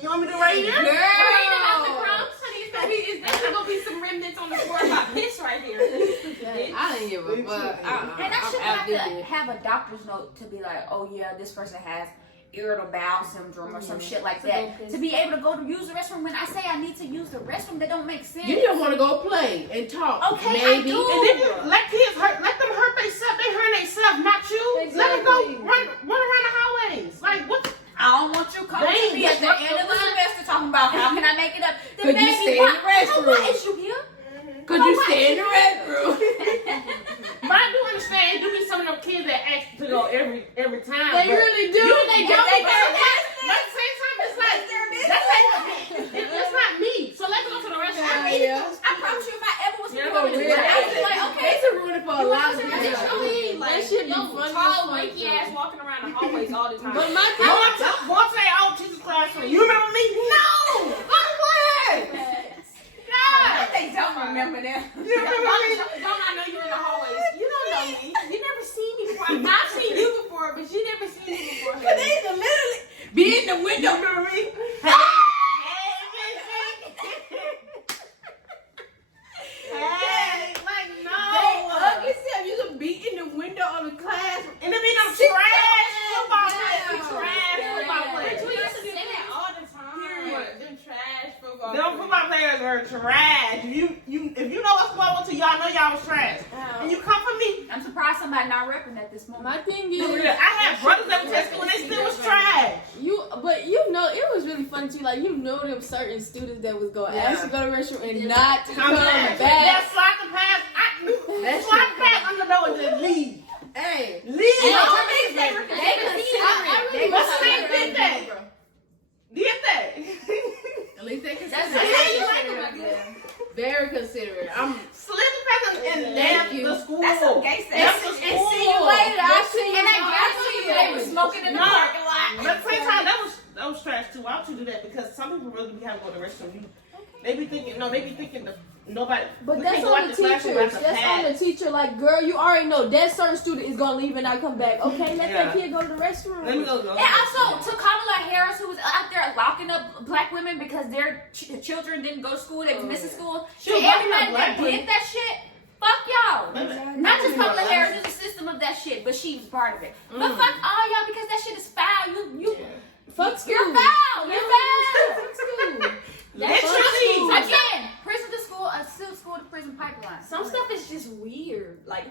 You want me to do it right here? Cleaning out the crumbs, honey. It's definitely gonna be some remnants on the floor about piss right here. I didn't give a fuck. And I shouldn't have to have a doctor's note to be like, oh yeah, this person has irritable bowel syndrome or some shit like that. To be able to go to use the restroom when I say I need to use the restroom, that don't make sense. You don't want to go play and talk. Okay, maybe. I do. And then you let kids hurt, let them hurt themselves. They hurt themselves, not you. Exactly. Let them go run around the hallways. Like what? I don't want you coming to me at the end of the semester talking about how can I make it up. Could you stay in the restroom? Why is you here? Could you stay in the restroom? But I do understand. It do be some of them kids that ask to go every time. They really do. They But don't. at the same time, it's like it's not me. So let's go to the restroom. I promise you, if I ever was to go to For the real. I would be like, okay. It's a ruin for a lot of people. Like, That shit be young, funny tall, as fuck, lanky ass walking around the hallways all the time. But my Once they all teachers classroom. You remember me? No. I'm glad. God. They don't remember that. You remember me? Don't I know you in the hallways? You don't know me. You never seen me before. I've seen you before, but you never seen me before. Cause they used to literally be in the window. You remember me? Hey, like no. Ugly self, you could be in the window of the class. And then be them trash football players. Trash football But players. we used to say that all the time. Them trash football. Them football players are trash. If you know what school I went to, y'all know y'all was trash. And you come for me. I'm surprised somebody not repping at this moment. My thing I is, had brothers that went to school and they still was trash. but you know, it was really funny too. Like, you know, them certain students that was going to ask to go to the restroom and not come back. That slide the pass. Slide the pass on the door and just leave. Hey. Leave. They But Snake did that. Did that. At least they That's considerate. Very considerate. I'm Slid the pass and left the school. That's some gay stuff. Left the And school. see you later. I see you. And I guarantee you they were smoking in the No. parking lot. But at the same time, that was trash too. Why would you do that? Because some people really be having to go to the restroom. They be thinking that nobody. But we that's can't go on out the the classroom teachers. without That's on the pass. teacher. Like, girl, you already know that certain student is gonna leave and not come back. Okay, let Yeah. that kid go to the restroom. Let me go. And also to Kamala Harris, who was out there locking up black women because their children didn't go to school, they was missing school. She To was locking everybody up black that women. did that shit, fuck y'all. Baby. Not just Kamala Harris, there's a system of that shit, but she was part of it. But fuck all y'all because that shit is foul. Fuck school. You're foul. You're foul. Fuck school. Literally. Again, prison to school, still school to prison pipeline. Some stuff is just weird. Like,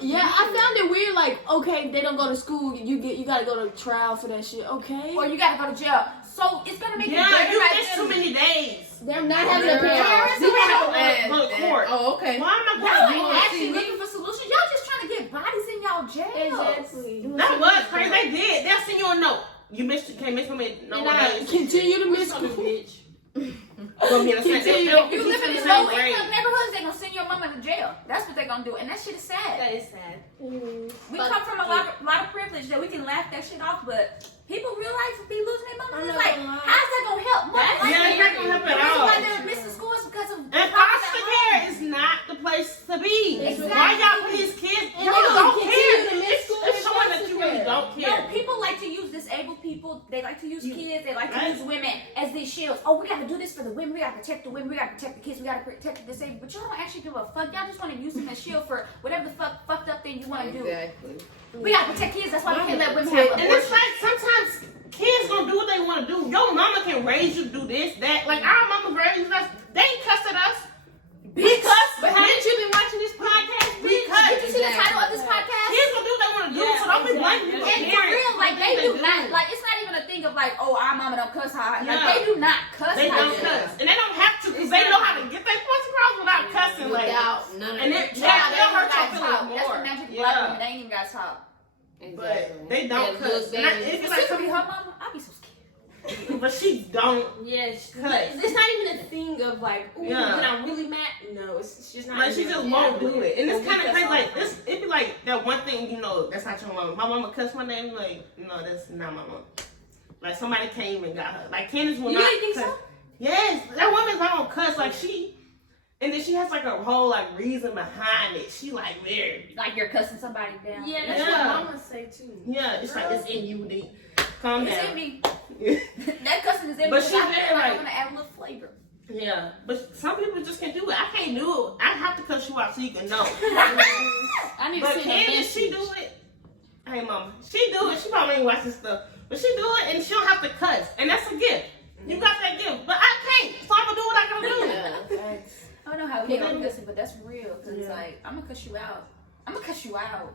Yeah, I found it weird. Like, okay, they don't go to school. You gotta go to trial for that shit. Okay. Or you gotta go to jail. So it's gonna make it Yeah, better you right missed there. too many days. They're not having a parent. Parents You are have to go to court. Oh, okay. Why am Y'all I ain't going to actually court? looking for solutions. Y'all just trying to get bodies in y'all jails. Exactly. That was crazy. They did. They'll send you a note. You can't miss me no more days. Continue to miss son of a school. bitch. Gonna be in the same- Continue. they'll- If you live in they'll- these low income neighborhoods, they gonna send your mama to jail. That's what they gonna do, and that shit is sad. That is sad. We come from a lot of privilege that we can laugh that shit off, but people real life be losing their mama. I'm It's not like, gonna lie. how's that gonna help? Yeah, it's not gonna help The at reason all. why they're missing school is because of And foster care is not the place to be. Exactly. Why y'all put these kids? And Y'all they gonna don't continue care. to miss school It's in showing that foster you really care. don't No, care. people like to use disabled people. They like to use kids. They like to Right. use women as these shields. Oh, we gotta do this for the women. We gotta protect the women. We gotta protect the kids. We gotta protect the disabled. But y'all don't actually give a fuck. Y'all just want to use them as shield for whatever the fucked up thing you want to do. Exactly. We gotta protect kids. That's why we can't let women have And it's abortions. like sometimes kids gonna do what they want to do. Your mama can raise you to do this, that. Like our mama raised us. They ain't cussed at us. Because But haven't you been watching this podcast? Because Did you see the title of this podcast? kids gonna do what they want to do. Yeah, So don't be blaming exactly. your And for parents. real, like they They do do. not. Like it's not even a thing of like, oh, our mama don't cuss high. Like Yeah. they do not cuss They high. don't cuss, and they don't have to because they know how to get their points across without cussing. Like, Without none of and that. it Yeah, they'll they hurt don't your got feelings talk. That's more. the magic Yeah. black women. They ain't even got talk. But they don't Yeah, cuss. look, And I- they- it'd be like Specifically her some, mama, I'd be so scared. but she don't. Yes. Cuss. It's not even a thing of like, ooh, Yeah. when I'm really mad. No, it's just not. Like she even just a won't thing. do it, and it's Well, kind of we crazy. cuss Like all the this, time. it'd be like that one thing, you know, that's not your mama. My mama cussed my name. Like, no, that's not my mama. Like somebody came and got her. Like Candace will You not. really think cuss. so? Yes, that woman's not gonna cuss. Like she, And then she has like a whole like reason behind it. She like very Like you're cussing somebody down. Yeah, that's Yeah. what mama say too. yeah. It's like it's in you, D. Calm It's in down. me. That cussing is in me. But she I very, feel like like- I'm gonna add a little flavor. Yeah, but some people just can't do it. I can't do it. I have to cuss you out so you can know. I need to But see the Candace, she message. do it. Hey, mama, she do it. She probably ain't watching stuff, but she do it, and she don't have to cuss, and that's a gift. You got that gift, but I can't. So I'm gonna do what I gotta do. Yeah. I don't know how we gonna cuss it, but that's real. Cause it's like I'm gonna cuss you out. I'm gonna cuss you out.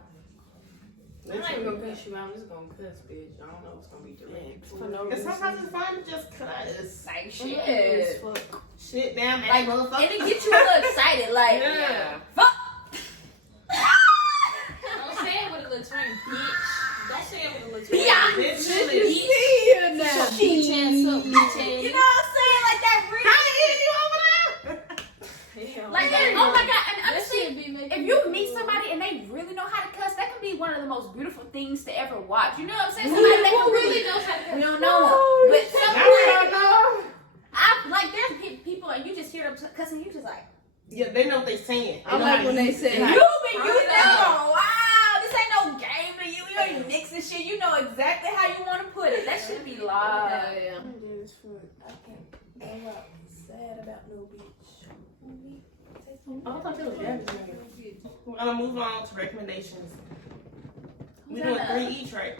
I'm not even gonna cuss you out. I'm just gonna cuss, bitch. I don't know what's gonna be direct. For no And reason. sometimes it's fine to just cuss. Like As shit. fuck. Shit, damn, man, Like, motherfucker. and it gets you a little excited. Like, Yeah. fuck. Don't say it with a little twang, bitch. Don't say it with a little twang. Yeah. Literally. See you now. Bitch ass up, bitch ass. You know what I'm saying? Like that How real. is you over there? Hell, Like, yeah. and, oh my god, and That honestly, shit be making if you meet somebody and they really know how to cuss, that can be one of the most beautiful things to ever watch. You know what I'm saying? Somebody that can really knows how to cuss? we don't know, but Now somebody we don't know. I like there's people and you just hear them cussing, you just like Yeah, they know what they saying. I like when they say, you like, know, wow, this ain't no game to you. You ain't mixing shit. You know exactly how you want to put it. That should be live. yeah. I'm dead as fuck. I can't go out sad about no bitch. Oh, I thought that was Gabby's name. We're gonna move on to recommendations. We doing 3 each, right?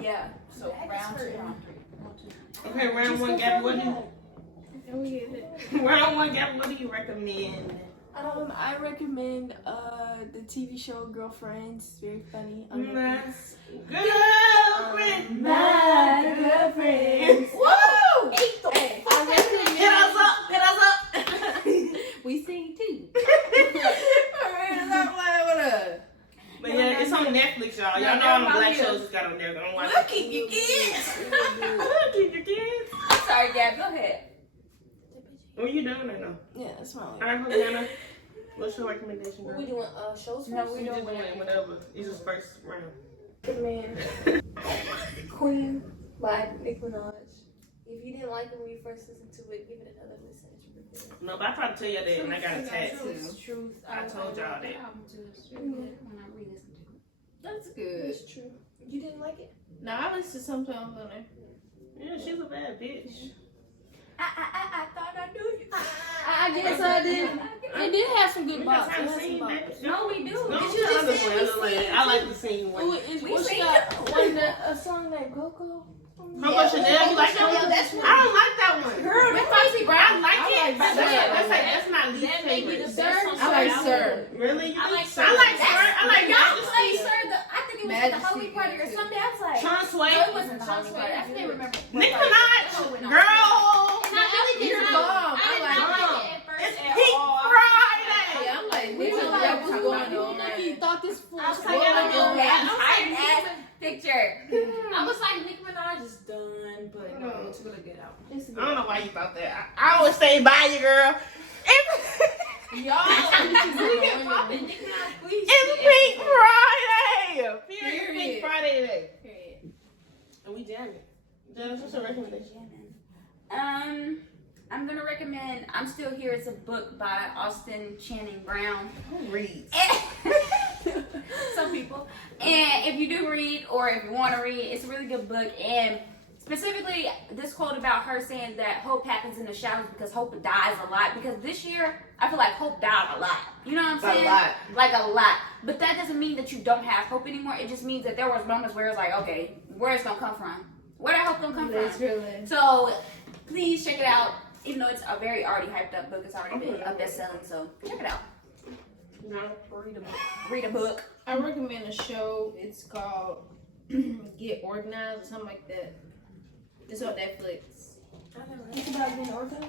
Yeah. So round 2. Okay, round 1, Gabby, what do you? Round 1, Gabby, what do you recommend? I recommend the TV show Girlfriends. It's very funny. Nice. Girlfriend, My girlfriends. Woo! Hey, Hit us up, hit us up. We sing too. But yeah, it's on Netflix, y'all. Y'all know all the black shows just got on there. Don't watch We'll it. keep you kids. We'll keep your kids. I'm sorry, Gab. Go ahead. What you doing or no? Yeah, that's my All right, Hosanna. What's your recommendation, girl? We doing shows No, first? we We don't just win. doing whatever. It's just first round. Man. Queen by Nicki Minaj. If you didn't like it when you first listened to it, give it another listen. It's really good. No, but I tried to tell you that and I got attacked. Truth. I told y'all that. When I re-listened to it. That's good. It's true. You didn't like it? No, I listen sometimes on there. Yeah, she's a bad bitch. I thought I knew you. I guess I did. It did have some good We got bops. time It to had sing, some baby. bops. No, we do. No, Did you just other say one, we other one. sing? I like to sing Ooh, one. We what sing you got? too. A song that Coco. Coco Chanel, you like that one? That's I don't like that one. Girl, with Foxy I Brown. like it. like but Sir. that's my least That may be the favorite. best song. I like Sir. Really? You I think like so? Sir. I like Sir. I like Y'all Majesty. played Sir. I think it was at the Majesty Halloween party or too. something. I was like, Sean no, Sway. it wasn't the Halloween party. I can't remember. Nicki Minaj. Girl. And I really did You're not. bomb. I did I not like like it at first. It's at Pink all. Friday. Yeah, I'm like, we We don't was know like, what's we going was on. He thought this fool I was was like, going I on. don't know. Tight ass picture. I was like, Nicki Minaj is done, but no, it's gonna get out. I don't know why you thought that. I always stay by you, girl. Y'all, we get popping. Nicki Minaj, please. It's Pink Friday. Period. Period. Pink Friday today. Period. And we jamming. Janice, what's your recommendation? I'm gonna recommend I'm Still Here. It's a book by Austin Channing Brown. Who reads? Some people. And if you do read or if you want to read, it's a really good book. And specifically, this quote about her saying that hope happens in the shadows because hope dies a lot. Because this year, I feel like hope died a lot. You know what I'm saying? A lot. Like a lot. But that doesn't mean that you don't have hope anymore. It just means that there was moments where it's like, okay, where it's gonna come from? Where that hope gonna come from? Literally. So please check it out. Even though it's a very already hyped up book, it's already been a best selling. So check it out. No. Read a book. I recommend a show. It's called Get Organized or something like that. It's on Netflix. It's about being organized?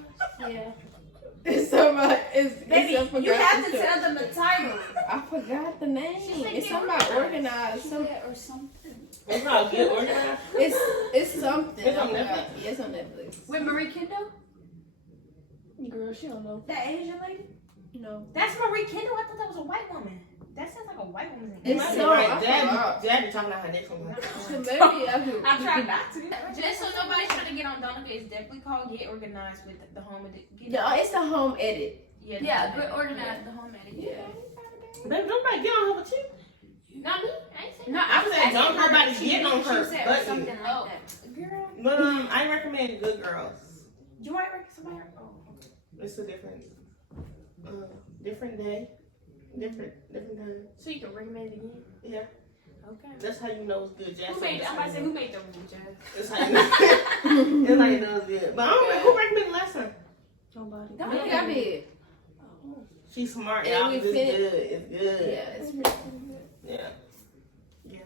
Yeah. It's about Baby, I forgot you have the to show. tell them the title. I forgot the name. said It's Get something about Organized. organized. Or something. It's not good organized. It's something. It's on I forgot. Netflix? Yeah, it's on Netflix. With Marie Kondo? Girl, she don't know. That Asian lady? No. That's Marie Kondo? I thought that was a white woman. That sounds like a white woman's name. You It's might be so- right. I Dad forgot. be talking about her next one. So maybe I could. I tried not to. Just so nobody's trying to get on Donica, it's definitely called Get Organized with the home of the. No, it's the home edit. Yeah, good organized the home etiquette. Yeah. Baby, nobody get on her but you. Not me. I ain't saying No, I was saying don't nobody get on She her said but something you. like that. Girl, But I recommend Good Girls. do I reckon somebody? Oh. It's a different day, different time. So you can recommend it again? Yeah, Okay. that's how you know it's good. Jazz. Who made? I'm about to say who made the review, Jazz? That's how you know. That's how you know it's good. But I don't know who recommended last time. Nobody. I think I did. She's smart, And y'all. we It's fit- good. It's good. Yeah, it's pretty good. Yeah. Yeah.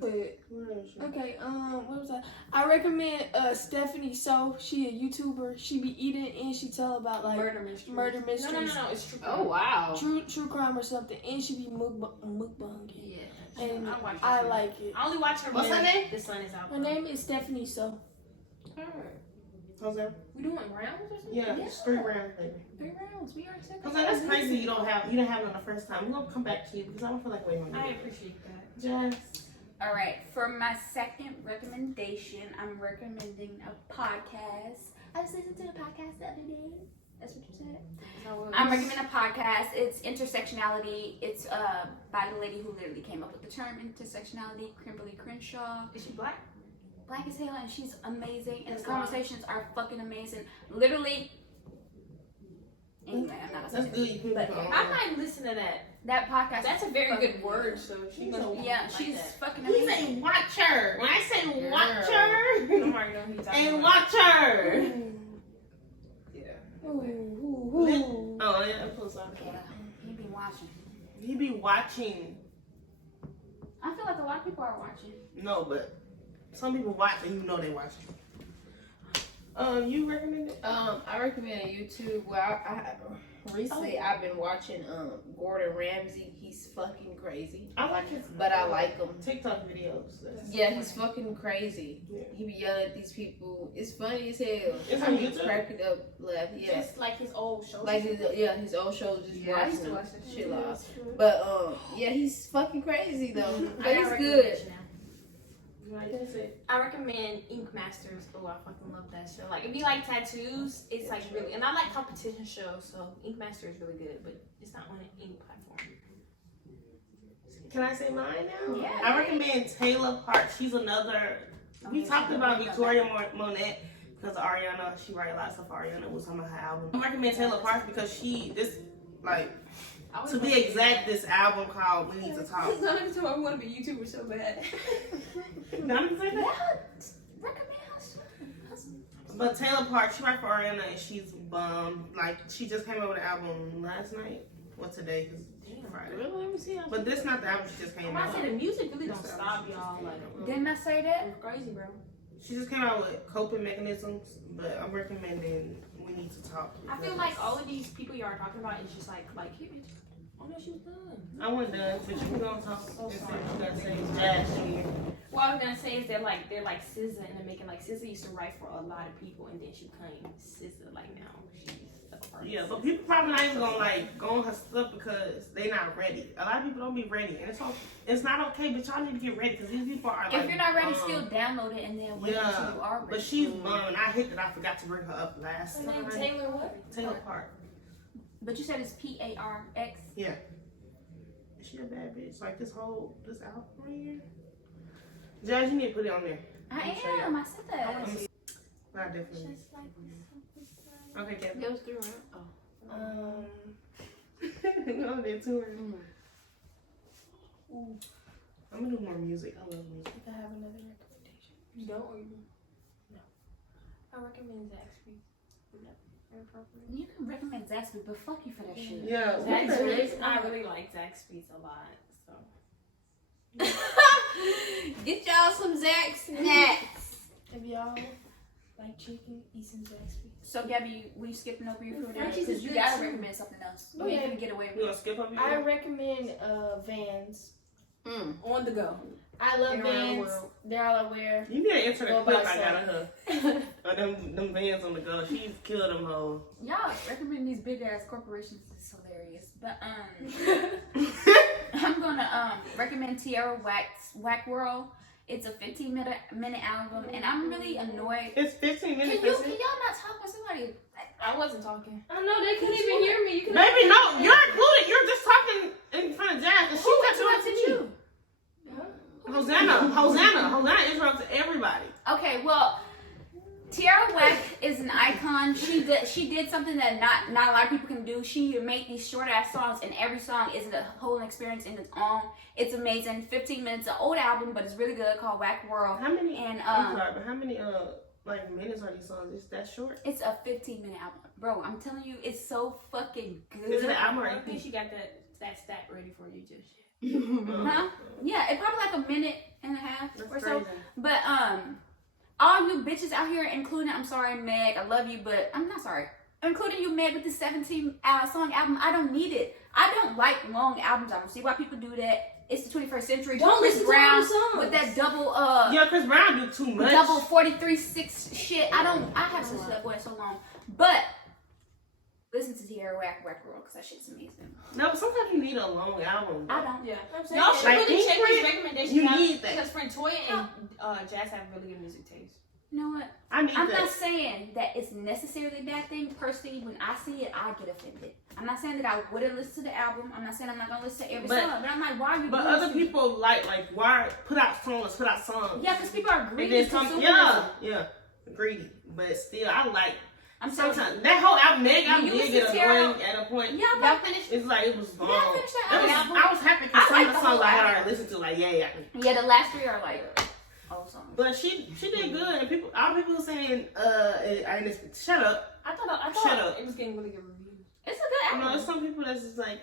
But, Where is she? okay, what was that? I recommend Stephanie So. She a YouTuber. She be eating and she tell about like Murder mystery. murder mysteries. No. It's true. Oh, wow. True crime or something. And she be mukbanging. Yeah. And I watch I her. like it. I only watch her. What's when her name? The sun is out. Her name is Stephanie So. Jose? We doing rounds or something? Yeah, it's 3 rounds, baby. 3 rounds. We are second. Jose, that's crazy. You didn't have it on the first time. We're gonna come back to you because I don't feel like waiting on I you. appreciate that. Jazz. All right, for my second recommendation, I'm recommending a podcast. I was listening to a podcast the other day. That's what you said. I'm recommending a podcast. It's intersectionality. It's by the lady who literally came up with the term intersectionality, Kimberly Crenshaw. Is she black? Black as hell, and she's amazing. And the conversations are fucking amazing. Literally. Anyway, I'm not That's good. You can But put it on. I might listen to that. that podcast. That's a is very fucking good word. So she must be Yeah, like she's that. fucking He amazing. say watcher. When I say Girl. watcher, Nobody know who you're talking and about. watcher. Yeah. Ooh. Oh yeah, I'm so sorry. Yeah, he be watching. He be watching. I feel like a lot of people are watching. No, but some people watch and you know they watching. You recommend it? I recommend YouTube. Well, I recently I've been watching Gordon Ramsay. He's fucking crazy, I like his, but I like him. TikTok videos. Yeah, he's fucking crazy. Yeah. He be yelling at these people. It's funny as hell. It's I on be YouTube? cracking up laugh. Yeah, Just like his old show. like his old show. Just Yeah, I used to watching watch that shit shit. live. But yeah, he's fucking crazy though. But I got he's a good. recommendation now. I recommend Ink Masters. Oh, I fucking love that show. Like, if you like tattoos, it's like really, and I like competition shows, so Ink Master is really good, but it's not on an ink platform. Can I say mine now? Yeah. I recommend Taylor Park. She's another. We talked about Victoria Monet because Ariana. She write a lot of stuff. Ariana was on her album. I recommend Taylor Park because to be exact, this album called We Need to Talk. None of the time I want to be a YouTuber so bad. None of them say that? But Taylor Park, she write for Ariana and she's bummed. Like, she just came out with an album last night. Well, today, because it's Friday. Really? Let me see. But this not the album she just came I out say with. the music really don't stop, y'all. Like, Didn't I say that? it's crazy, bro. She just came out with coping mechanisms, but I'm recommending We Need to Talk. I feel like all of these people y'all are talking about is just like, here, bitch. Oh no, she was done. I wasn't done, but you can go and talk. So Instead, sorry. you gotta say Jazz here. What I was gonna say is they're like SZA, and they're making like SZA used to write for a lot of people, and then she became SZA. Like now she's a part. Yeah, but people probably not even gonna like go on her stuff because they not ready. A lot of people don't be ready, and it's not okay. But y'all need to get ready because these people are like. If you're not ready, still download it and then wait until you are ready. But she's and I hate that I forgot to bring her up last Her name time. Taylor what? Taylor Park. But you said it's PARX. Yeah. She a bad bitch. Like this album right here. Jazz, you need to put it on there. I show you. am. I said that. Not definitely. Okay, Kevin. That was 3 rounds. Oh. No, they're too. I'm gonna do more music. I love music. I have another recommendation. You don't or you? No. I recommend Zaxby's. You can recommend Zaxby's, but fuck you for that shit. Yeah. Zaxby's. I really like Zaxby's a lot. So. Get y'all some Zax snacks. If y'all like chicken, eat some Zaxby's. So Gabby, we skipping over your food Frankie's because is you good, gotta too. recommend something else. Oh, We ain't yeah. gonna get away You with gonna skip over I here? recommend Vans. On the go. I love Anywhere in the Vans. world. They're all I wear. You need to enter the Go clip buy I got of her. Or them Vans on the go. She's killed them hoes. Y'all recommend these big ass corporations. It's hilarious. But I'm gonna recommend Tierra Whack World. It's a 15-minute album, and I'm really annoyed. It's 15 minutes. Can y'all not talk with somebody? I wasn't talking. I know they couldn't even hear me. You couldn't Maybe no, you're included. You're just talking in front of Jazz. And she Who kept interrupted you? Hosanna interrupted everybody. Okay, well, Tierra Whack is an icon. She did something that not a lot of people can do. She made these short ass songs, and every song is a whole experience in its own. It's amazing. 15 minutes, an old album, but it's really good, called Whack World. How many? And I'm sorry, but how many like minutes are these songs? Is that short? it's a 15-minute album, bro. I'm telling you, it's so fucking good. Is it an album or I EP? think she got that stat ready for you just yet. Huh? Yeah, it probably like a minute and a half That's or crazy. so. But all you bitches out here, including, I'm sorry, Meg, I love you, but I'm not sorry, including you, Meg, with this 17-song album, I don't need it. I don't like long albums. I don't see why people do that. It's the 21st century. Don't Chris listen to Brown all the songs. with that double Yeah, Chris Brown do too much. double 43/6 shit. I haven't listened to that boy in so long. But listen to Tierra Whack World, because that shit's amazing. No, but sometimes you need a long album. I don't. Yeah. I'm saying Y'all should Like really check Pink these Print, recommendations you out need that. because friend Toya and Jazz have really good music taste. You know what? I need I'm that. not saying that it's necessarily a bad thing. Personally, when I see it, I get offended. I'm not saying that I wouldn't listen to the album. I'm not saying I'm not gonna listen to every But- song. But I'm like, why are you But doing other this? people like why put out songs. Yeah, because people are And greedy. then some, consumerism. yeah, greedy. But still, I like. I'm saying, Sometimes that whole album, Meg, I You did listen get to Tierra- annoying at a point. yeah, Y'all but finished? It's like it was long. Yeah, I finished that album. I was happy because I some like of the the songs whole I had album. already listened to, like yeah. yeah, the last 3 are like old songs. But she did good, and people, all people saying, shut up. I thought Shut up. it was getting really good reviews. It's a good You know, album. there's some people that's just like,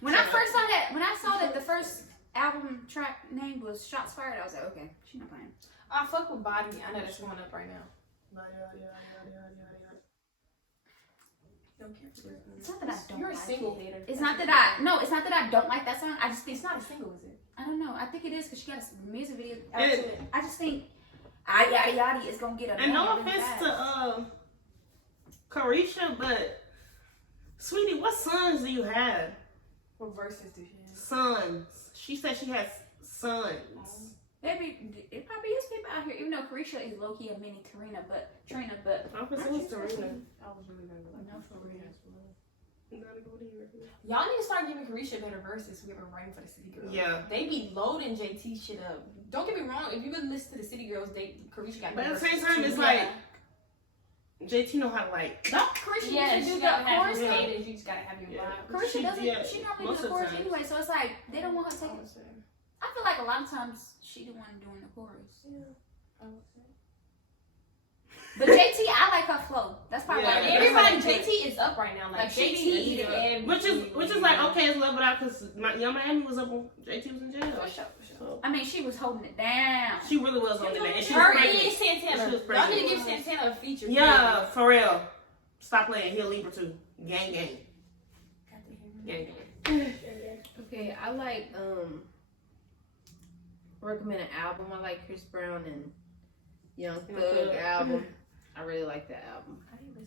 When I first saw that the first album track name was Shots Fired, I was like, okay, she's not playing. I fuck with Body. I know that's going up right now. Don't care. It's not that I don't You're a like single it. hater. It's not that I don't like that song. I just think It's not a single, is it? I don't know. I think it is because she got a music video out to it. I just think Yada Yada is gonna get a And no really offense fast. to Carisha, but sweetie, what sons do you have? What verses do she have? Sons. She said she has sons. Maybe it probably is people out here. Even though Carisha is low key a mini Trina, but I'm pursuing Serena. I was really gonna be like, No, for real. y'all need to start giving Carisha better verses. We have been writing for the City Girls. Yeah. They be loading JT shit up. Don't get me wrong. If you really listen to the City Girls, Carisha got But better at the same verses time, too. it's like JT know how to like. Don't Carisha Yeah, usually you do gotta the have chorus your thing. cadence. You just gotta have your vibe. Carisha doesn't. Yeah, She normally most do the of the chorus time. anyway, so it's like they don't want her to take it. I feel like a lot of times she the one doing the chorus. But JT, I like her flow. That's probably Yeah. why Everybody, JT is up right now. Like she JT eating is it. Which is like okay, it's leveled out because Young Miami was up on JT was in jail. For sure. So I mean, she was holding it down. she really was on the man. And she was Her pregnant. and Santana. She was Y'all pregnant. need to give Santana a feature. Yeah, for real. Stop playing. He'll leave her too. Gang. Okay, I like recommend an album. I like Chris Brown and Young Thug album. I really like that album.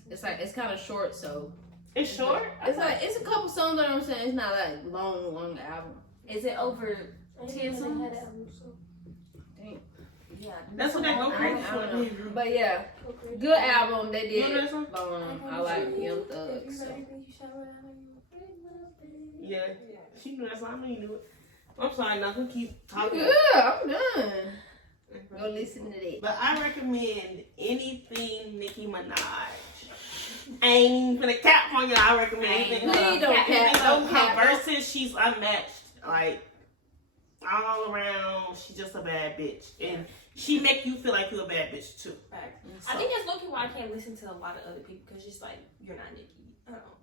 It's like it's kind of short, so It's short. it's like it's a couple songs that I'm saying. It's not like long album. Is it over 10 songs? Dang. Yeah. That's what that go I crazy don't for. know. But yeah, good album they You know did. that song? I like Young Thug. So. Yeah. She knew that song. I know you knew it. I'm sorry, nothing. Keep talking. Yeah, I'm done. Go listen to that. But I recommend anything Nicki Minaj. I ain't even gonna cap on you. I recommend anything. Please don't cap. Anything Don't of cap. her verses, she's unmatched. Like all around, she's just a bad bitch, and she make you feel like you're a bad bitch too. Facts. I think that's low-key why I can't listen to a lot of other people because it's like you're not Nicki.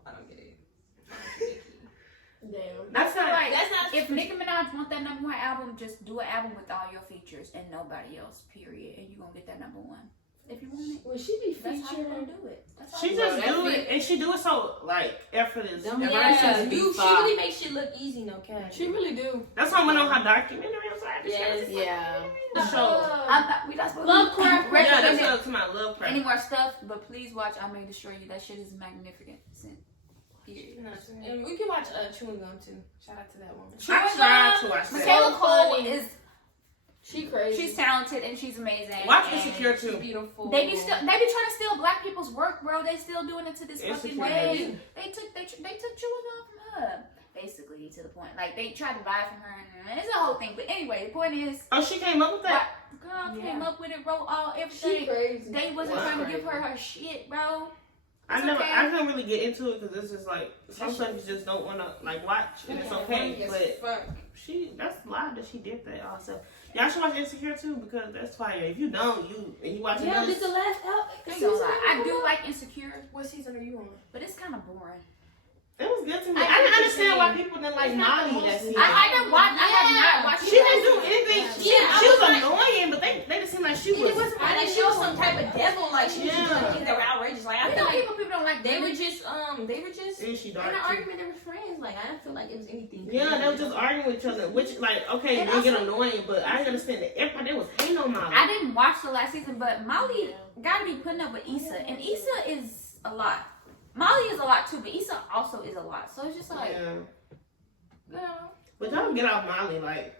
I don't get it. Damn. That's I feel not. like That's not. if Nicki Minaj want that #1 album, just do an album with all your features and nobody else, period. And you're gonna get that #1. If you want it, Will she be that's how you featured? gonna do it. That's how She you just Well, do that's it, and she do it so like effortless. Them Yeah, verses be she fire. really makes shit look easy, no cap. She really do. That's why I went on her documentary. I was like, Yes. Yeah. the show. we not supposed Lovecraft to Yeah, that's recommend up to my love any craft. more stuff, but please watch I May Destroy You. That shit is magnificent. Period. And we can watch Chewing Gum too. Shout out to that woman. I tried to watch that. Michaela Cole is She crazy. She's talented and she's amazing. Watch and Insecure too. Beautiful. They be trying to steal black people's work, bro. They still doing it to this fucking Insecure. day. They took Julia from her, basically, to the point. Like they tried to buy it from her, and it's a whole thing. But anyway, the point is, Oh, she came up with that. girl came up with it, wrote all She everything. crazy. They wasn't trying to give her shit, bro. I couldn't really get into it because it's just like some stuff you just don't want to like watch, and it's okay. But that's live that she did that also. Y'all should watch Insecure too because that's fire. If you don't, you watch it. Yeah, this the last I do like Insecure, What season are you on? but it's kind of boring. It was good to me. I didn't understand why people didn't like Molly that season. I have not watched. She didn't do anything. She was annoying, but they just seemed like she was. I think she was some type of devil. Like she was doing things that were outrageous. Like I feel like people don't like. they were just And she in dark an too. argument. They were friends. Like I don't feel like it was anything. Yeah, they were just arguing with each other, which like okay, And they get annoying, but I understand that everybody was hating on Molly. I didn't watch the last season, but Molly gotta be putting up with Issa, and Issa is a lot. Molly is a lot too, but Issa also is a lot. So it's just like, But y'all get off Molly, like.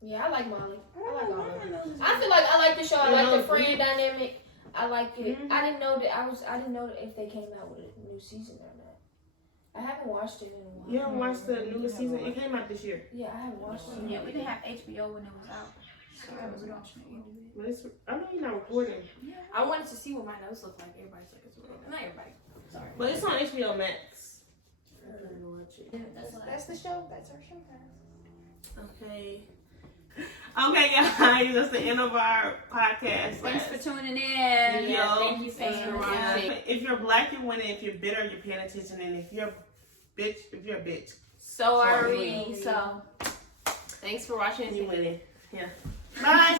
Yeah, I like Molly. I like all of them. I feel like I like the show. I like the friend dynamic. I like it. I didn't know that if they came out with a new season or not. I haven't watched it in a while. You haven't watched the newest season? It came out this year. Yeah, I haven't watched it. yeah, we didn't have HBO when it was out, so I was watching it. But it's, I know you're not recording. I wanted to see what my notes look like. Everybody's like, it's real. Not everybody. Sorry. But it's on HBO Max. That's the show. That's our show, guys. Okay. Okay, guys, that's the end of our podcast. Thanks for tuning in. Yeah, thank you for watching. If you're black, you're winning. If you're bitter, you're paying attention. And if you're a bitch, So are we. So thanks for watching. you're winning. Yeah. Bye.